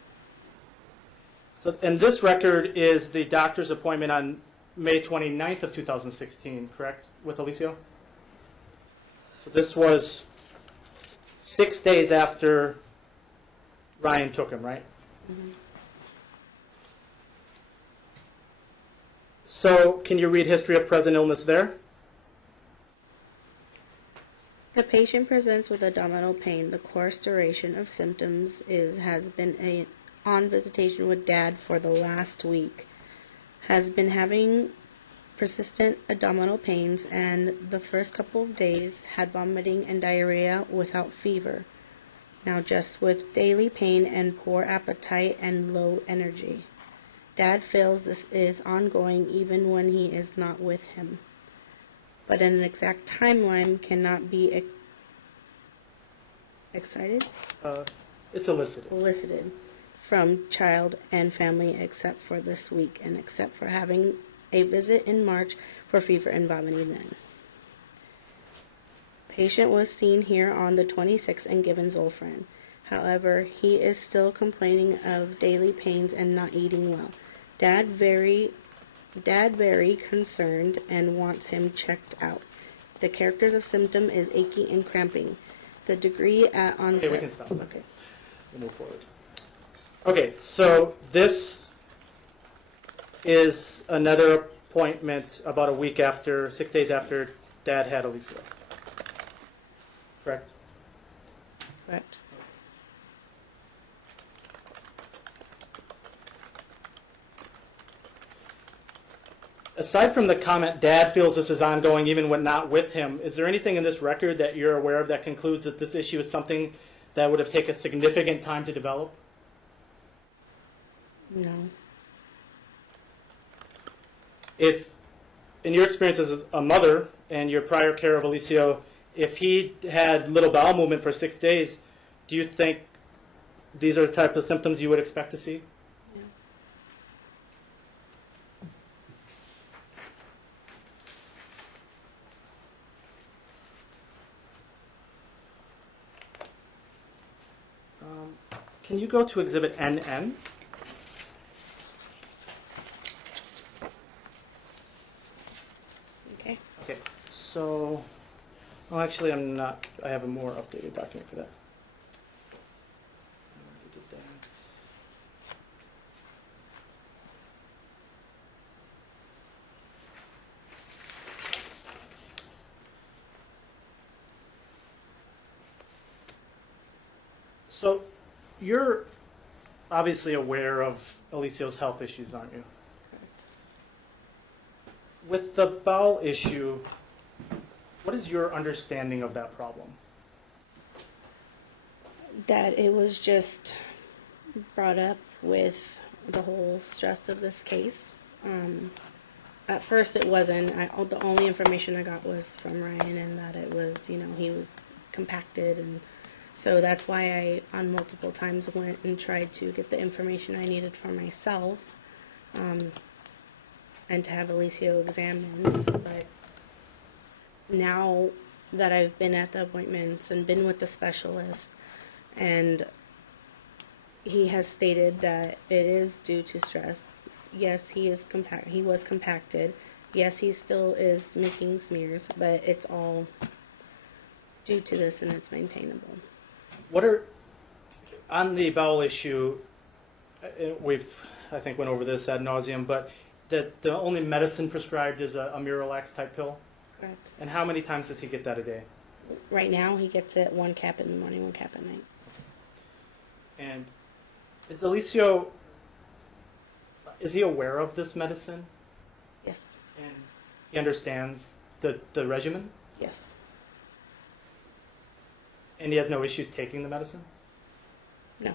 So, and this record is the doctor's appointment on May 29th of 2016, correct, with Alicio? So this was 6 days after Ryan took him, right? Mm-hmm. So can you read history of present illness there? The patient presents with abdominal pain. The course duration of symptoms has been on visitation with dad for the last week. Has been having persistent abdominal pains, and the first couple of days had vomiting and diarrhea without fever. Now just with daily pain and poor appetite and low energy. Dad feels this is ongoing even when he is not with him, but an exact timeline cannot be It's elicited. From child and family except for this week and except for having a visit in March for fever and vomiting then. Patient was seen here on the 26th and given Zolfran. However, he is still complaining of daily pains and not eating well. Dad very concerned and wants him checked out. The characters of symptom is aching and cramping. The degree at onset. Okay, we can stop. That's it. We'll move forward. Okay, so this is another appointment about a week after, 6 days after Dad had Alicia. Correct? Correct. Aside from the comment, Dad feels this is ongoing even when not with him, is there anything in this record that you're aware of that concludes that this issue is something that would have taken significant time to develop? No. If, in your experience as a mother and your prior care of Alicio, if he had little bowel movement for 6 days, do you think these are the type of symptoms you would expect to see? Can you go to Exhibit NN? Okay. Okay, so, well, actually, I'm not, I have a more updated document for that. I already did that. So, you're obviously aware of Alicio's health issues, aren't you? With the bowel issue, what is your understanding of that problem? That it was just brought up with the whole stress of this case. At first it wasn't. The only information I got was from Ryan, and that it was, he was compacted, and so that's why I on multiple times went and tried to get the information I needed for myself, and to have Alicio examined. But now that I've been at the appointments and been with the specialist, and he has stated that it is due to stress. Yes, he was compacted. Yes, he still is making smears, but it's all due to this, and it's maintainable. What are, on the bowel issue, we've, I think, went over this ad nauseum, but the only medicine prescribed is a Miralax type pill? Correct. And how many times does he get that a day? Right now, he gets it 1 cap in the morning, 1 cap at night. And is Alicio, is he aware of this medicine? Yes. And he understands the regimen? Yes. And he has no issues taking the medicine? No.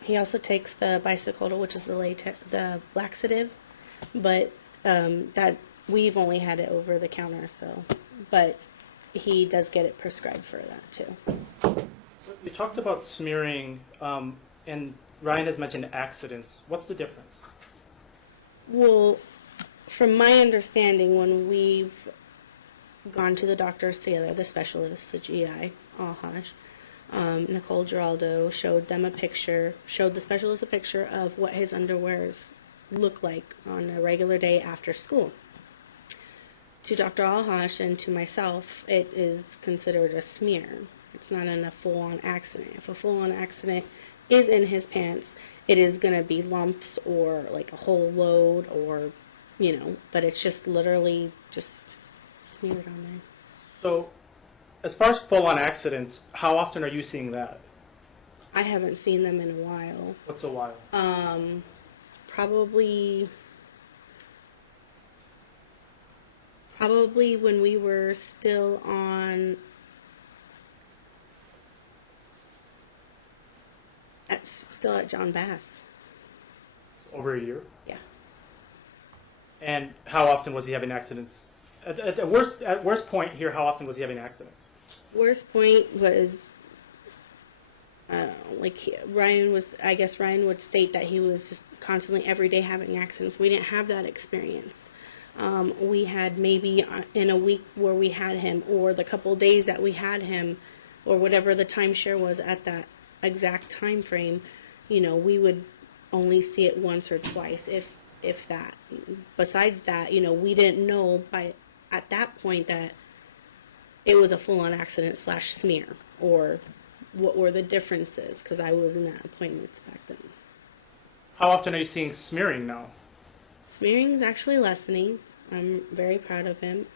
He also takes the bicyclodal, which is the laxative, but that we've only had it over the counter. So, but he does get it prescribed for that too. So you talked about smearing, and Ryan has mentioned accidents. What's the difference? Well, from my understanding, when we've gone to the doctors together, the specialists, the GI, Nicole Geraldo showed the specialist a picture of what his underwears look like on a regular day after school. To Dr. Alhash and to myself, it is considered a smear. It's not a full-on accident. If a full-on accident is in his pants, it is going to be lumps or like a whole load or, but it's just literally just smeared on there. So, as far as full-on accidents, how often are you seeing that? I haven't seen them in a while. What's a while? Probably when we were still at John Bass. Over a year? Yeah. And how often was he having accidents? At worst point here, how often was he having accidents? Worst point was, I don't know, like Ryan would state that he was just constantly every day having accidents. We didn't have that experience. We had maybe in a week where we had him, or the couple days that we had him, or whatever the timeshare was at that exact time frame, we would only see it once or twice, if that. Besides that, we didn't know at that point that it was a full-on accident / smear, or what were the differences, because I wasn't at appointments back then. How often are you seeing smearing now? Smearing is actually lessening. I'm very proud of him.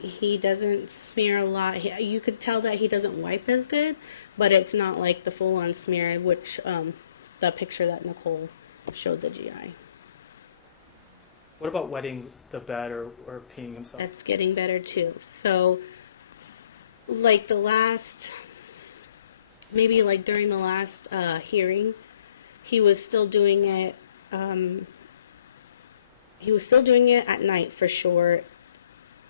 He doesn't smear a lot. You could tell that he doesn't wipe as good, but it's not like the full-on smear, which the picture that Nicole showed the GI. What about wetting the bed or peeing himself? That's getting better too. So, like during the last hearing, he was still doing it. He was still doing it at night for sure.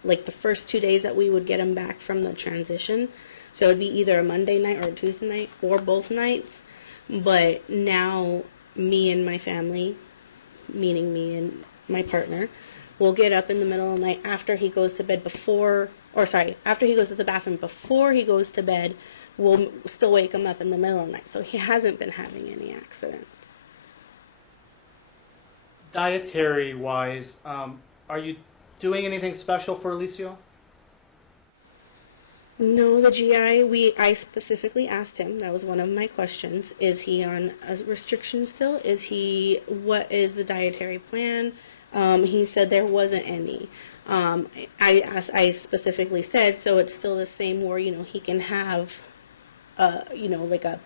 Like the first 2 days that we would get him back from the transition. So it would be either a Monday night or a Tuesday night or both nights. But now me and my family, meaning me and my partner, will get up in the middle of the night after he goes to bed after he goes to the bathroom before he goes to bed. We'll still wake him up in the middle of the night. So he hasn't been having any accidents. Dietary-wise, are you doing anything special for Alicio? No, the GI, I specifically asked him, that was one of my questions, is he on a restriction still? What is the dietary plan? He said there wasn't any. I specifically said, so it's still the same where, he can have, like a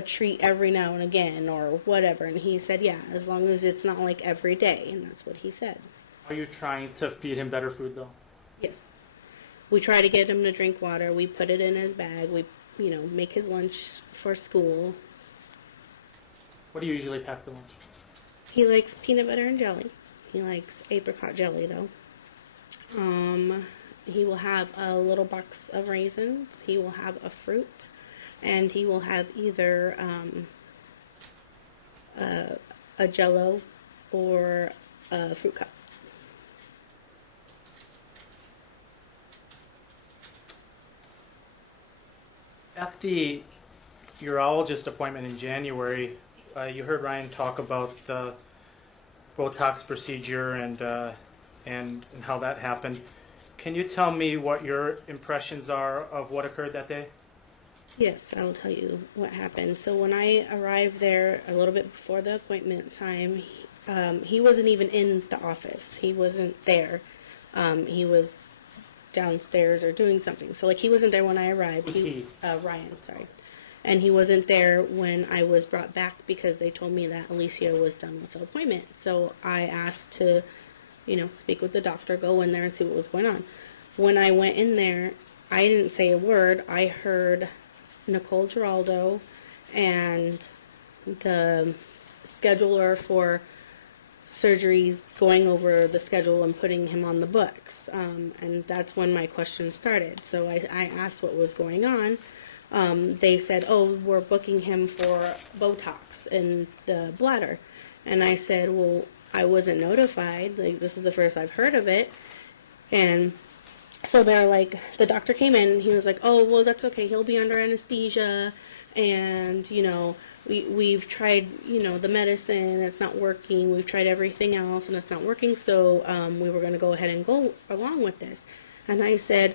treat every now and again or whatever. And he said, yeah, as long as it's not like every day. And that's what he said. Are you trying to feed him better food, though? Yes. We try to get him to drink water. We put it in his bag. We, make his lunch for school. What do you usually pack for lunch? He likes peanut butter and jelly. He likes apricot jelly, though. He will have a little box of raisins. He will have a fruit. And he will have either a Jell-O or a fruit cup. At the urologist appointment in January, you heard Ryan talk about the Botox procedure and how that happened. Can you tell me what your impressions are of what occurred that day? Yes, I will tell you what happened. So when I arrived there a little bit before the appointment time, he wasn't even in the office. He wasn't there. He was downstairs or doing something. So he wasn't there when I arrived. Who's he? Ryan, sorry. And he wasn't there when I was brought back because they told me that Alicia was done with the appointment. So I asked to, speak with the doctor, go in there and see what was going on. When I went in there, I didn't say a word. I heard Nicole Geraldo and the scheduler for surgeries going over the schedule and putting him on the books. And that's when my questions started. So I asked what was going on. They said, oh, we're booking him for Botox in the bladder. And I said, well, I wasn't notified. This is the first I've heard of it. And so they're like, the doctor came in and he was like, oh, well, that's okay. He'll be under anesthesia and, we've tried, the medicine, it's not working. We've tried everything else, and it's not working. So we were going to go ahead and go along with this. And I said,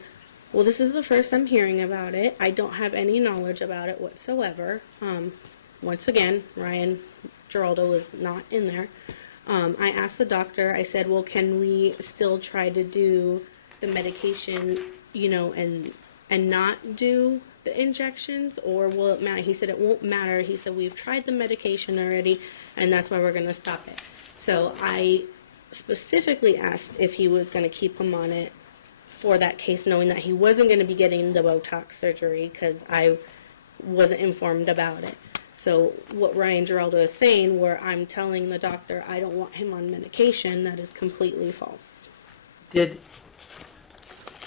well, this is the first I'm hearing about it. I don't have any knowledge about it whatsoever. Once again, Ryan Geraldo was not in there. I asked the doctor, I said, well, can we still try to do the medication, and not do the injections, or will it matter? He said it won't matter. He said we've tried the medication already, and that's why we're going to stop it. So I specifically asked if he was going to keep him on it for that case, knowing that he wasn't going to be getting the Botox surgery because I wasn't informed about it. So what Ryan Geraldo is saying, where I'm telling the doctor I don't want him on medication, that is completely false.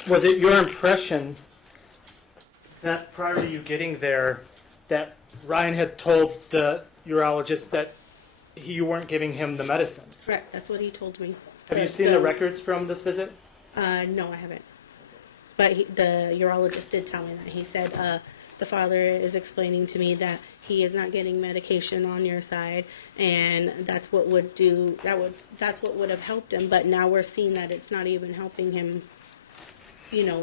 Was it your impression that prior to you getting there, that Ryan had told the urologist that you weren't giving him the medicine? Correct. That's what he told me. Have you seen the records from this visit? No, I haven't. But the urologist did tell me that. He said the father is explaining to me that he is not getting medication on your side, and that's what would do. That's what would have helped him. But now we're seeing that it's not even helping him.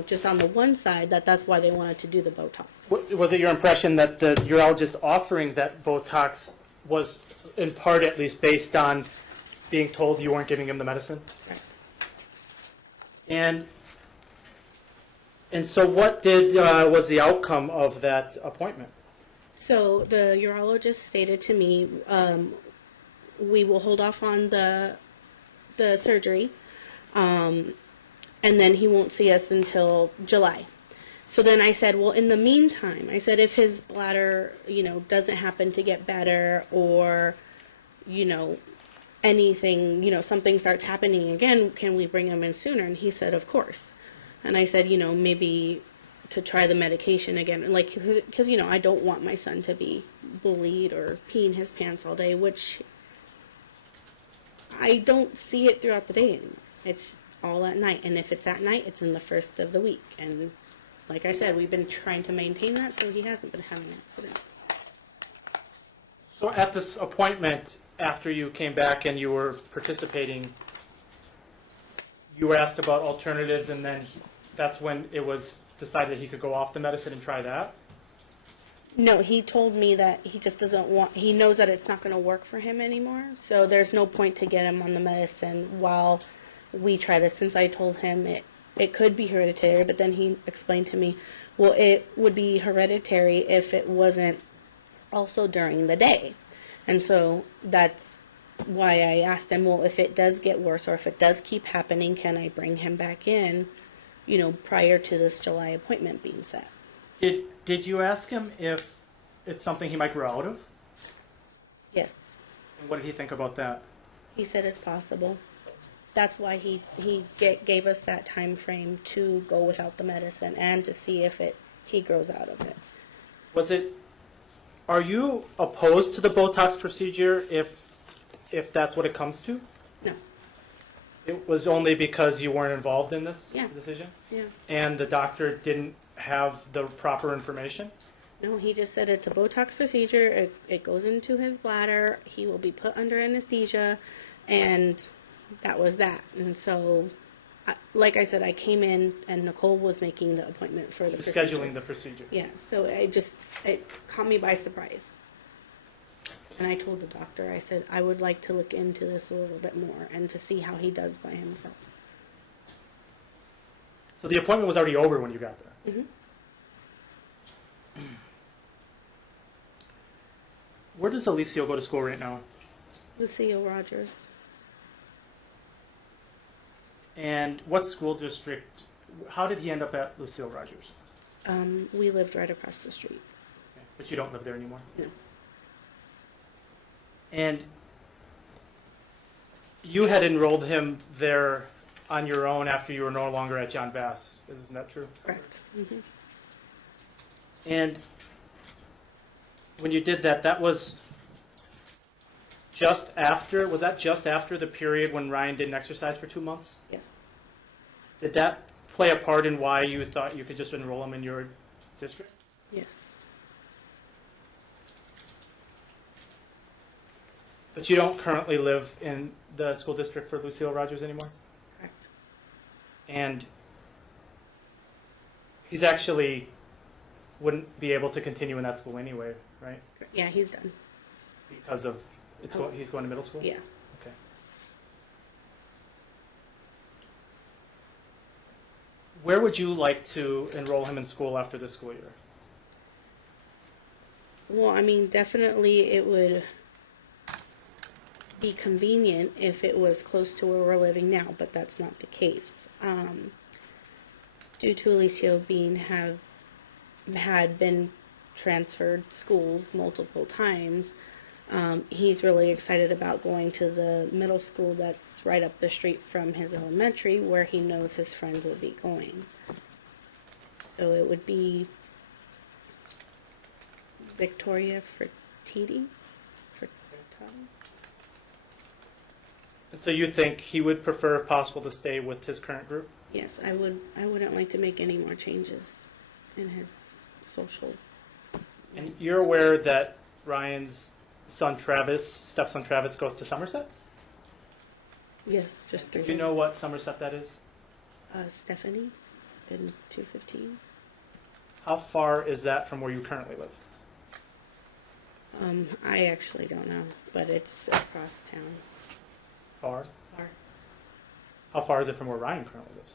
Just on the one side, that's why they wanted to do the Botox. Was it your impression that the urologist offering that Botox was, in part at least, based on being told you weren't giving him the medicine? Correct. And so what was the outcome of that appointment? So the urologist stated to me, we will hold off on the surgery, and then he won't see us until July. So then I said, well, in the meantime, I said, if his bladder, doesn't happen to get better, or, anything, something starts happening again, can we bring him in sooner? And he said, of course. And I said, maybe to try the medication again, because, I don't want my son to be bullied or peeing his pants all day, which I don't see it throughout the day anymore. It's all at night, and if it's at night, it's in the first of the week. And like I said, we've been trying to maintain that, so he hasn't been having accidents. So at this appointment, after you came back and you were participating, you were asked about alternatives, and then that's when it was decided he could go off the medicine and try that? No, he told me that he just doesn't want, he knows that it's not going to work for him anymore, so there's no point to get him on the medicine while we try this, since I told him it could be hereditary. But then he explained to me, well, it would be hereditary if it wasn't also during the day. And so that's why I asked him, well, if it does get worse, or if it does keep happening, can I bring him back in, prior to this July appointment being set? Did you ask him if it's something he might grow out of? Yes. And what did he think about that? He said it's possible. That's why he gave us that time frame to go without the medicine and to see if he grows out of it. Are you opposed to the Botox procedure if that's what it comes to? No. It was only because you weren't involved in this Yeah. decision? Yeah. And the doctor didn't have the proper information? No, he just said it's a Botox procedure. It goes into his bladder. He will be put under anesthesia, and that was that. And so, like I said, I came in, and Nicole was making the appointment for the procedure. Scheduling the procedure. Yeah, so it caught me by surprise. And I told the doctor, I said, I would like to look into this a little bit more and to see how he does by himself. So the appointment was already over when you got there? Mm-hmm. Where does Alicio go to school right now? Lucio Rogers. And what school district, how did he end up at Lucille Rogers? We lived right across the street. Okay. But you don't live there anymore? No. And you had enrolled him there on your own after you were no longer at John Bass. Isn't that true? Correct. Mm-hmm. And when you did that, that was just after the period when Ryan didn't exercise for 2 months? Yes. Did that play a part in why you thought you could just enroll him in your district? Yes. But you don't currently live in the school district for Lucille Rogers anymore? Correct. And he's actually wouldn't be able to continue in that school anyway, right? Yeah, he's done. Because of he's going to middle school? Yeah. Okay. Where would you like to enroll him in school after this school year? Well, I mean, definitely it would be convenient if it was close to where we're living now, but that's not the case. Due to Alicio had been transferred schools multiple times, he's really excited about going to the middle school that's right up the street from his elementary, where he knows his friend will be going. So it would be Victoria Fertitti. And so you think he would prefer, if possible, to stay with his current group? Yes, I would. I wouldn't like to make any more changes in his social. And you're aware that Ryan's son Travis, stepson Travis, goes to Somerset? Yes, just Do through. you know what Somerset that is? Stephanie in 215. How far is that from where you currently live? I actually don't know, but it's across town. Far? Far. How far is it from where Ryan currently lives?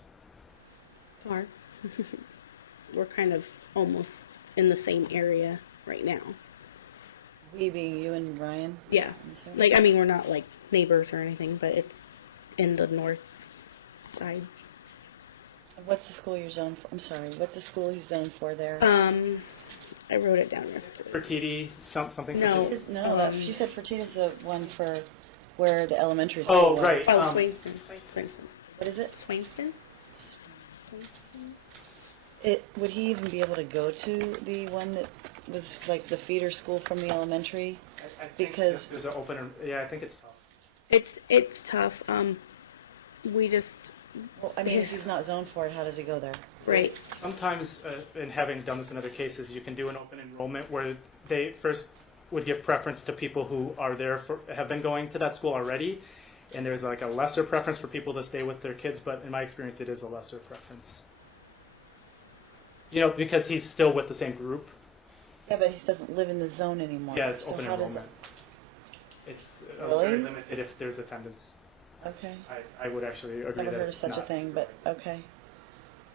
Far. We're kind of almost in the same area right now. We being you and Ryan? Yeah. Like, I mean, we're not like neighbors or anything, but it's in the north side. What's the school you're zoned for? I'm sorry. What's the school he's zoned for there? I wrote it down yesterday. Fertitti, something? No. Fertitti? No, she said Fertitta's the one for where the elementary school Oh, was. right. Oh, Swainston. Swainston. What is it? Swainston? Would he even be able to go to the one that was like the feeder school from the elementary? I think Because- there's an open, yeah, I think it's tough. It's tough. We just Well, I mean, if he's not zoned for it, how does he go there? right. Sometimes, and having done this in other cases, you can do an open enrollment where they first would give preference to people who are there have been going to that school already, and there's like a lesser preference for people to stay with their kids, but in my experience, it is a lesser preference. You know, because he's still with the same group. Yeah, but he doesn't live in the zone anymore. Yeah, it's so open how does enrollment. It's Really? very limited if there's attendance. Okay. I would actually agree Never that heard of it's such a not. thing, but okay.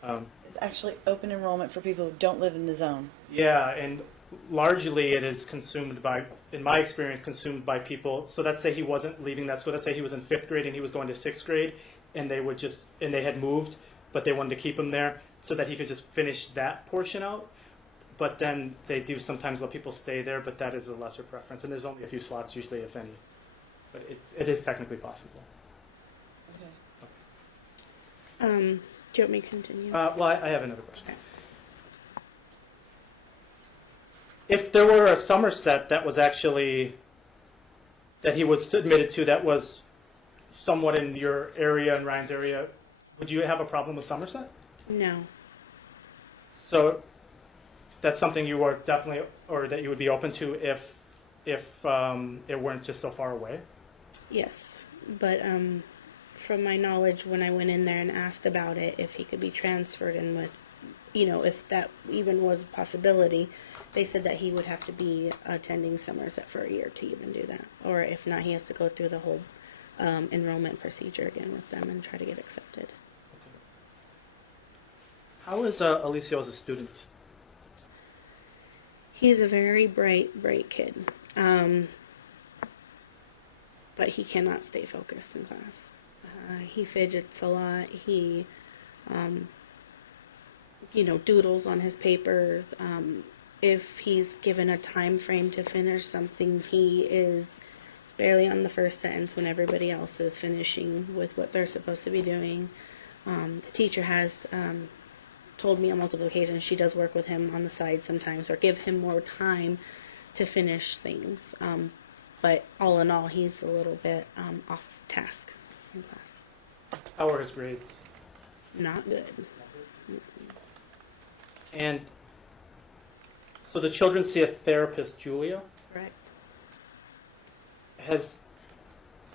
Um, It's actually open enrollment for people who don't live in the zone. Yeah, and largely it is consumed by, in my experience, consumed by people. So let's say he wasn't leaving that school. Let's say he was in 5th grade and he was going to 6th grade, and they had moved, but they wanted to keep him there so that he could just finish that portion out. But then they do sometimes let people stay there, but that is a lesser preference, and there's only a few slots usually, if any. But it is technically possible. Okay. Do you want me to continue? Well, I have another question. If there were a Somerset that was actually, that he was submitted to that was somewhat in your area and Ryan's area, would you have a problem with Somerset? No. So that's something you are definitely, or that you would be open to if it weren't just so far away? Yes, but from my knowledge, when I went in there and asked about it, if he could be transferred and with, if that even was a possibility, they said that he would have to be attending Somerset for a year to even do that. Or if not, he has to go through the whole enrollment procedure again with them and try to get accepted. How is Alicio as a student? He's a very bright kid. But he cannot stay focused in class. He fidgets a lot. He, doodles on his papers. If he's given a time frame to finish something, he is barely on the first sentence when everybody else is finishing with what they're supposed to be doing. The teacher has told me on multiple occasions she does work with him on the side sometimes or give him more time to finish things. But all in all, he's a little bit off task in class. How are his grades? Not good. And so the children see a therapist, Julia. Correct. Has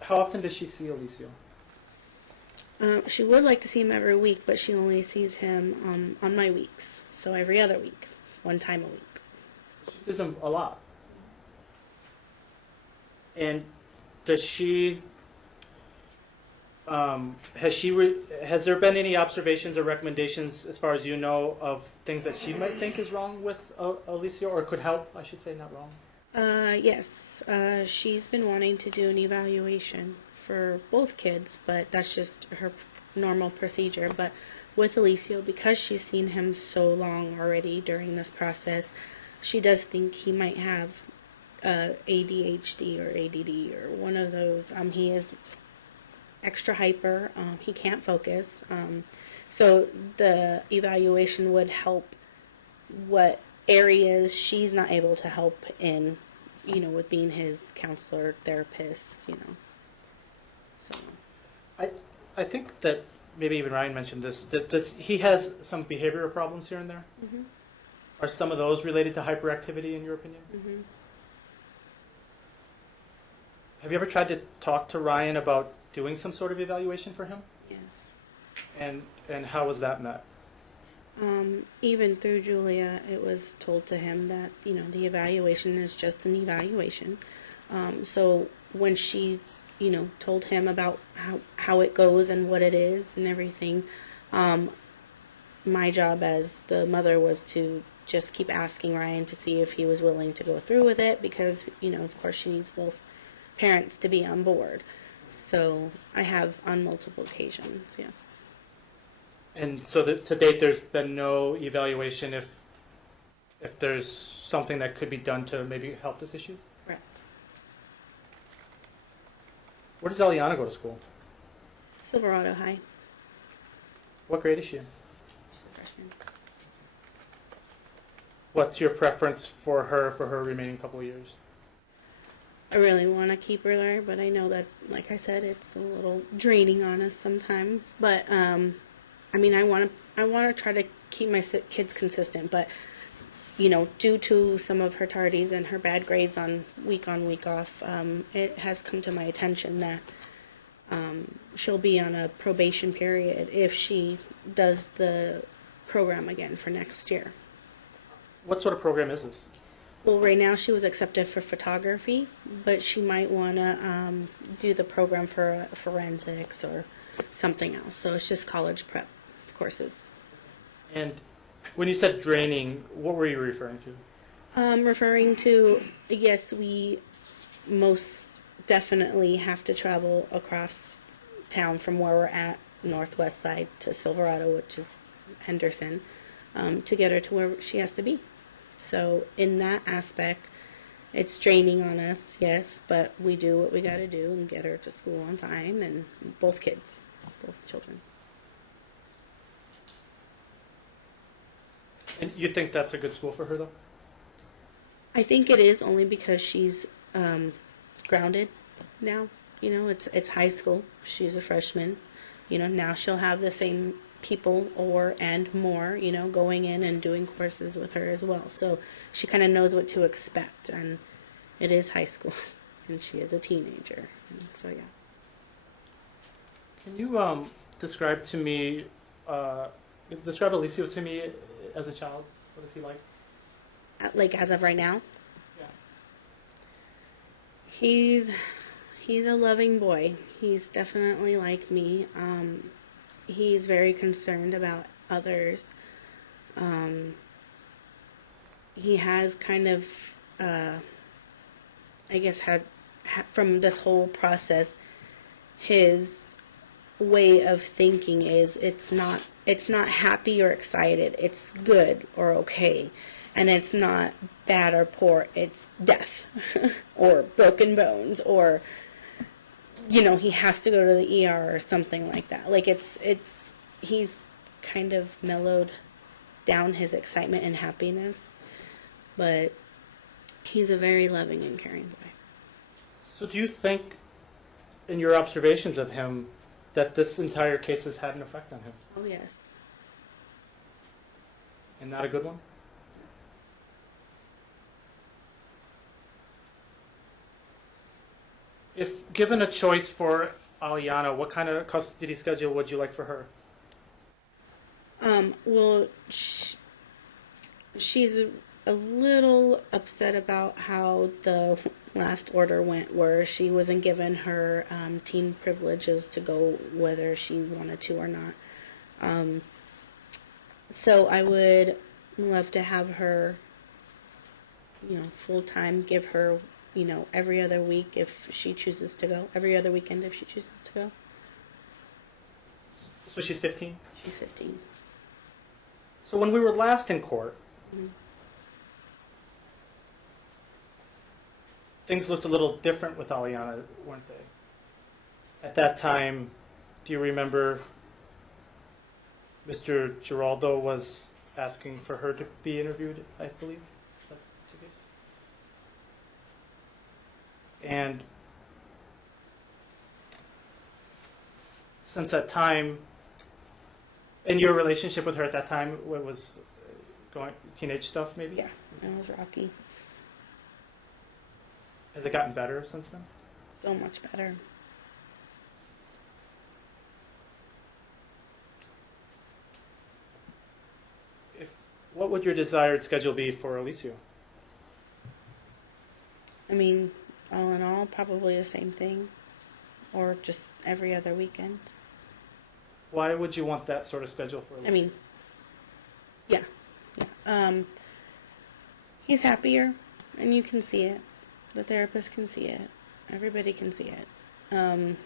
How often does she see Alicio? She would like to see him every week, but she only sees him on my weeks. So every other week, one time a week. She sees him a lot. And does she? Has there been any observations or recommendations, as far as you know, of things that she might think is wrong with Alicia, or could help? I should say, not wrong. Yes. She's been wanting to do an evaluation for both kids, but that's just her normal procedure. But with Alicio, because she's seen him so long already during this process, she does think he might have ADHD or ADD or one of those. He is extra hyper. He can't focus. So the evaluation would help what areas she's not able to help in, with being his counselor, therapist, So. I think that maybe even Ryan mentioned this. That he has some behavioral problems here and there. Mm-hmm. Are some of those related to hyperactivity, in your opinion? Mm-hmm. Have you ever tried to talk to Ryan about doing some sort of evaluation for him? Yes. And how was that met? Even through Julia, it was told to him that, the evaluation is just an evaluation. So when she, told him about how it goes and what it is and everything, my job as the mother was to just keep asking Ryan to see if he was willing to go through with it because, of course she needs both parents to be on board. So I have on multiple occasions, yes. And so to date, there's been no evaluation if there's something that could be done to maybe help this issue? Correct. Where does Eliana go to school? Silverado High. What grade is she in? She's a freshman. What's your preference for her remaining couple of years? I really want to keep her there, but I know that, like I said, it's a little draining on us sometimes. But I want to try to keep my kids consistent. But due to some of her tardies and her bad grades on week off, it has come to my attention that she'll be on a probation period if she does the program again for next year. What sort of program is this? Well, right now she was accepted for photography, but she might want to do the program for forensics or something else. So it's just college prep courses. And when you said draining, what were you referring to? Referring to, yes, we most definitely have to travel across town from where we're at, northwest side, to Silverado, which is Henderson, to get her to where she has to be. So in that aspect, it's draining on us, yes, but we do what we got to do and get her to school on time, and both kids, both children. And you think that's a good school for her, though? I think it is only because she's grounded now. It's high school. She's a freshman. Now she'll have the same people and more, going in and doing courses with her as well. So she kind of knows what to expect, and it is high school, and she is a teenager. And so, yeah. Can you describe Alicio to me as a child? What is he like? Like as of right now? Yeah. He's a loving boy. He's definitely like me. He's very concerned about others. He has kind of, I guess, had from this whole process, his way of thinking is it's not happy or excited. It's good or okay. And it's not bad or poor. It's death or broken bones or he has to go to the ER or something like that. Like he's kind of mellowed down his excitement and happiness, but he's a very loving and caring boy. So do you think, in your observations of him, that this entire case has had an effect on him? Oh, yes. And not a good one? If given a choice for Aliana, what kind of custody schedule would you like for her? Well, she's a little upset about how the last order went, where she wasn't given her teen privileges to go whether she wanted to or not. So I would love to have her, full time, give her, every other week if she chooses to go, every other weekend if she chooses to go. So she's 15? She's 15. So when we were last in court, things looked a little different with Aliana, weren't they? At that time, do you remember Mr. Geraldo was asking for her to be interviewed, I believe? Is that the case? And since that time, in your relationship with her at that time, what was going teenage stuff, maybe? Yeah, it was rocky. Has it gotten better since then? So much better. What would your desired schedule be for Alicio? I mean, all in all, probably the same thing, or just every other weekend. Why would you want that sort of schedule for Alicio? I mean, yeah. He's happier, and you can see it. The therapist can see it. Everybody can see it.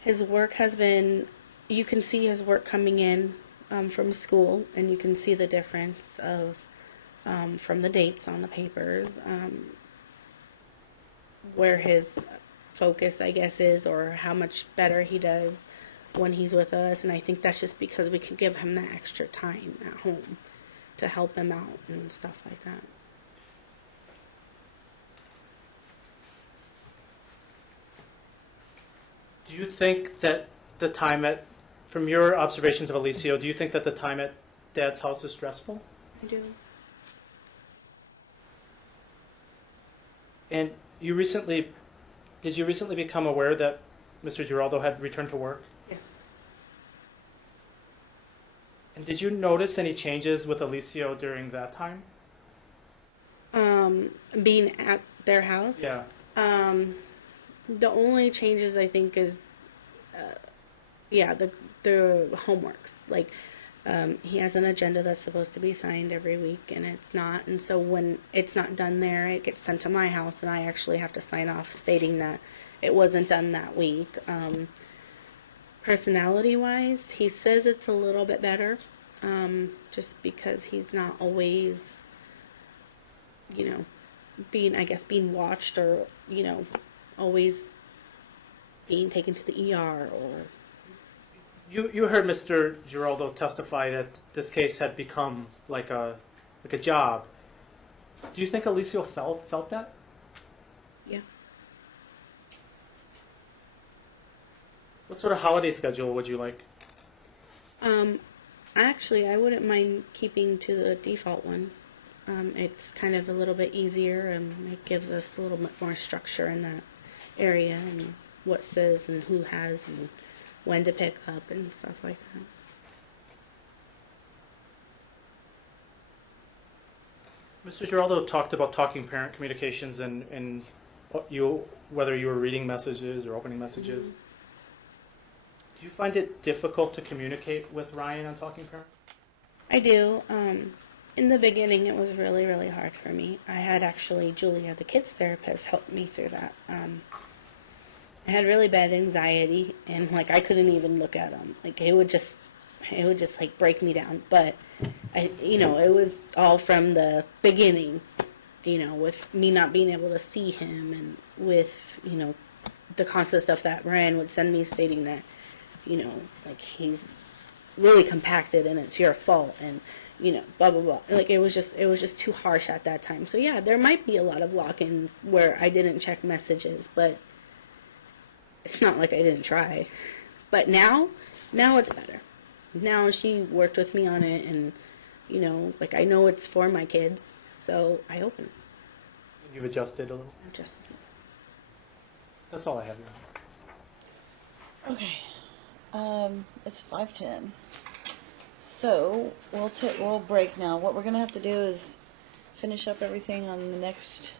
His work has been, you can see his work coming in from school, and you can see the difference of from the dates on the papers, where his focus, I guess, is, or how much better he does when he's with us. And I think that's just because we can give him that extra time at home to help him out and stuff like that. Do you think that the time from your observations of Alicio, do you think that the time at Dad's house is stressful? I do. And did you recently become aware that Mr. Geraldo had returned to work? Yes. And did you notice any changes with Alicio during that time? Being at their house? Yeah. The only changes I think is, the homeworks. Like, he has an agenda that's supposed to be signed every week, and it's not. And so when it's not done there, it gets sent to my house, and I actually have to sign off stating that it wasn't done that week. Personality-wise, he says it's a little bit better, just because he's not always, being watched, or, always being taken to the ER, or... You heard Mr. Geraldo testify that this case had become like a job. Do you think Alicio felt that? Yeah. What sort of holiday schedule would you like? Actually, I wouldn't mind keeping to the default one. It's kind of a little bit easier, and it gives us a little bit more structure in that area, and what says and who has and when to pick up and stuff like that. Mr. Geraldo talked about talking parent communications and whether you were reading messages or opening messages. Mm-hmm. Do you find it difficult to communicate with Ryan on talking parent? I do. In the beginning, it was really, really hard for me. I had actually Julia, the kids therapist, help me through that. I had really bad anxiety, and I couldn't even look at him. It would just break me down. But it was all from the beginning, with me not being able to see him, and with the constant stuff that Ryan would send me stating that he's really compacted and it's your fault, and blah blah blah. It was just too harsh at that time. So yeah, there might be a lot of lock-ins where I didn't check messages, but it's not like I didn't try. But now it's better. Now she worked with me on it, and I know it's for my kids, so I open. You've adjusted a little? Adjustments. That's all I have here. Okay. It's 5:10. So we'll break now. What we're gonna have to do is finish up everything on the next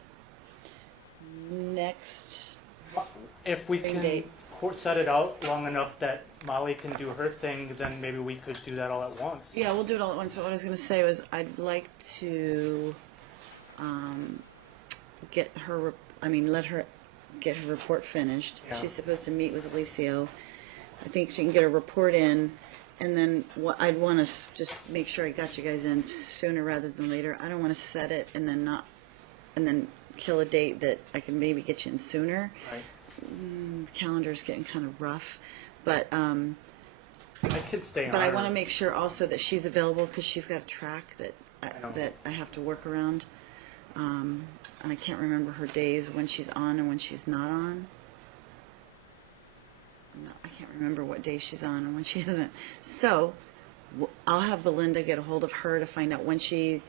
If we Bring can date. set it out long enough that Molly can do her thing, then maybe we could do that all at once. Yeah, we'll do it all at once. But what I was gonna say was I'd like to get her. Let her get her report finished. Yeah. She's supposed to meet with Alicio. I think she can get a report in, and then what I'd want to just make sure I got you guys in sooner rather than later. I don't want to set it and then kill a date that I can maybe get you in sooner. Right. The calendar's getting kind of rough, but I could stay on. I her. want to make sure also that she's available because she's got a track that know. that I have to work around, and I can't remember her days when she's on and when she's not on. No, I can't remember what day she's on and when she isn't. So I'll have Belinda get a hold of her to find out when she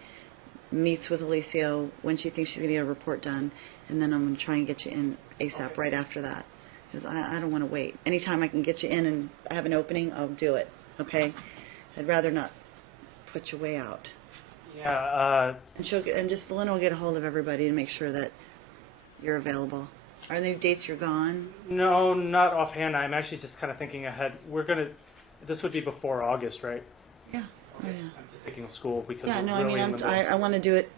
meets with Alicio, when she thinks she's going to get a report done, and then I'm going to try and get you in ASAP right after that. Because I don't want to wait. Anytime I can get you in and I have an opening, I'll do it. Okay? I'd rather not put you way out. Yeah. And just Belinda will get a hold of everybody to make sure that you're available. Are there any dates you're gone? No, not offhand. I'm actually just kind of thinking ahead. This would be before August, right? Yeah. Oh, yeah. I'm just thinking of school because Yeah, we're no, really in the middle. I want to do it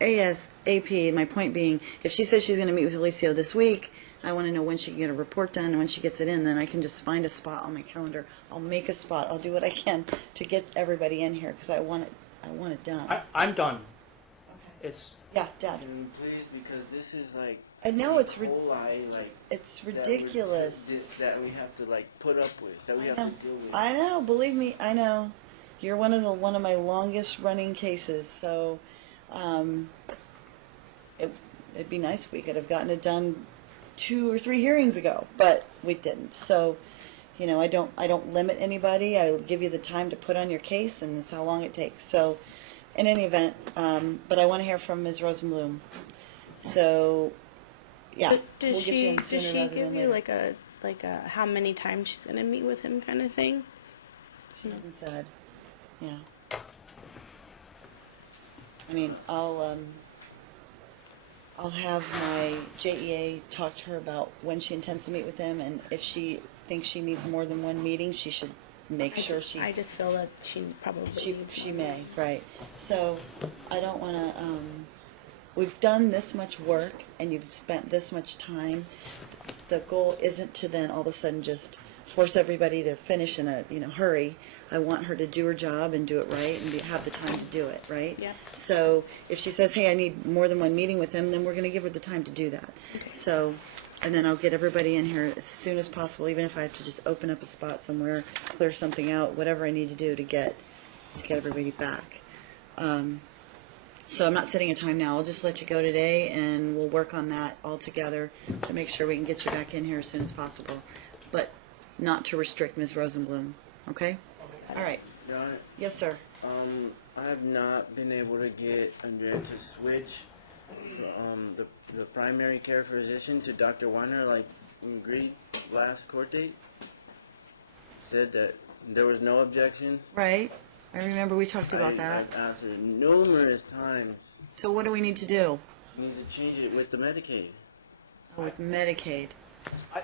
ASAP. My point being, if she says she's going to meet with Alicio this week, I want to know when she can get a report done, and when she gets it in, then I can just find a spot on my calendar. I'll make a spot. I'll do what I can to get everybody in here because I want it done. I'm done. Okay. It's Yeah, Dad. Can you please, because this is like. I know it's whole lie, like it's ridiculous. that we have to like put up with, that we have I know. to deal with. I know. Believe me, I know. You're one of my longest running cases, so it'd be nice if we could have gotten it done 2 or 3 hearings ago, but we didn't. So, I don't limit anybody. I will give you the time to put on your case, and that's how long it takes. So, in any event, but I want to hear from Ms. Rosenblum. So, yeah, Does we'll get you in she sooner rather give than you later. like a how many times she's gonna meet with him kind of thing? She hasn't said. Yeah. I'll have my JEA talk to her about when she intends to meet with him, and if she thinks she needs more than one meeting, she should make sure she. I just feel that she probably needs She one. may, right. So I don't want to. We've done this much work, and you've spent this much time. The goal isn't to then all of a sudden just force everybody to finish in a hurry. I want her to do her job and do it right and have the time to do it, right? Yeah. So if she says, hey, I need more than one meeting with him, then we're going to give her the time to do that. Okay. So, and then I'll get everybody in here as soon as possible, even if I have to just open up a spot somewhere, clear something out, whatever I need to do to get everybody back. So I'm not setting a time now. I'll just let you go today, and we'll work on that all together to make sure we can get you back in here as soon as possible, but not to restrict Ms. Rosenblum. Okay? All right. Your Honor, Yes, sir. I have not been able to get Andrea to switch the primary care physician to Dr. Weiner like we agreed last court date. Said that there was no objections. Right. I remember we talked about that. I've asked her numerous times. So what do we need to do? She needs to change it with the Medicaid. Oh, with Medicaid.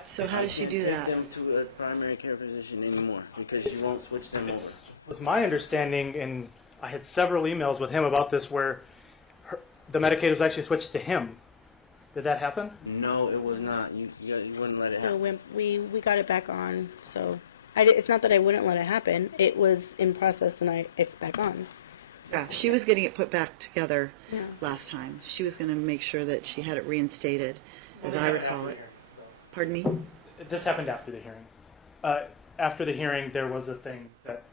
So how does she do Can't that? take them to a primary care physician anymore because she won't switch them over. It was my understanding, and I had several emails with him about this, where the Medicaid was actually switched to him. Did that happen? No, it was not. You wouldn't let it So happen. we got it back on. So it's not that I wouldn't let it happen. It was in process, and it's back on. Yeah, she was getting it put back together Yeah. last time. She was going to make sure that she had it reinstated, as I recall it. Pardon me? This happened after the hearing. After the hearing, there was a thing that.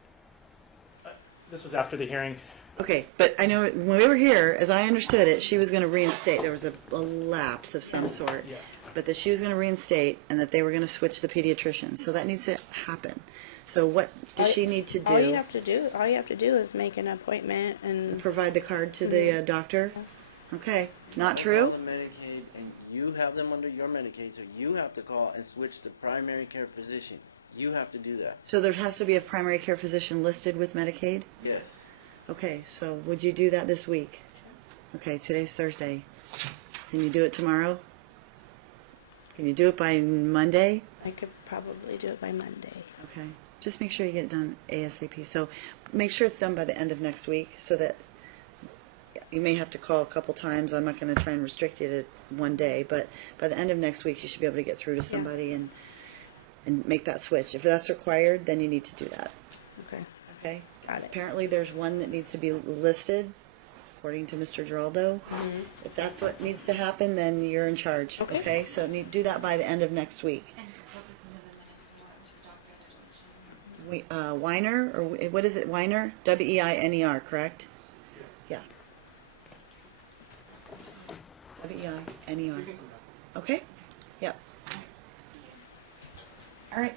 This was after the hearing. Okay, but I know when we were here, as I understood it, she was going to reinstate. There was a lapse of some sort. Yeah. But that she was going to reinstate and that they were going to switch the pediatrician. So that needs to happen. So what does she need to do? All you have to do is make an appointment and Provide the card to the doctor? Okay. Not true? Call the Medicaid and you you have them under your Medicaid, so you have to call and switch to primary care physician. You have to do that. So there has to be a primary care physician listed with Medicaid? Yes. Okay, so would you do that this week? Okay, today's Thursday. Can you do it tomorrow? Can you do it by Monday? I could probably do it by Monday. Okay. Just make sure you get it done ASAP. So make sure it's done by the end of next week so that you may have to call a couple times. I'm not going to try and restrict you to one day, but by the end of next week you should be able to get through to somebody and make that switch. If that's required, then you need to do that. Okay. Okay? Got it. Apparently there's one that needs to be listed, according to Mr. Geraldo. If that's what needs to happen, then you're in charge. Okay. Okay? So do that by the end of next week. And what was in the minutes, what was your doctor or something? Weiner, or what is it, Weiner? Weiner, correct? Yeah. Weiner. Okay? Yep. All right.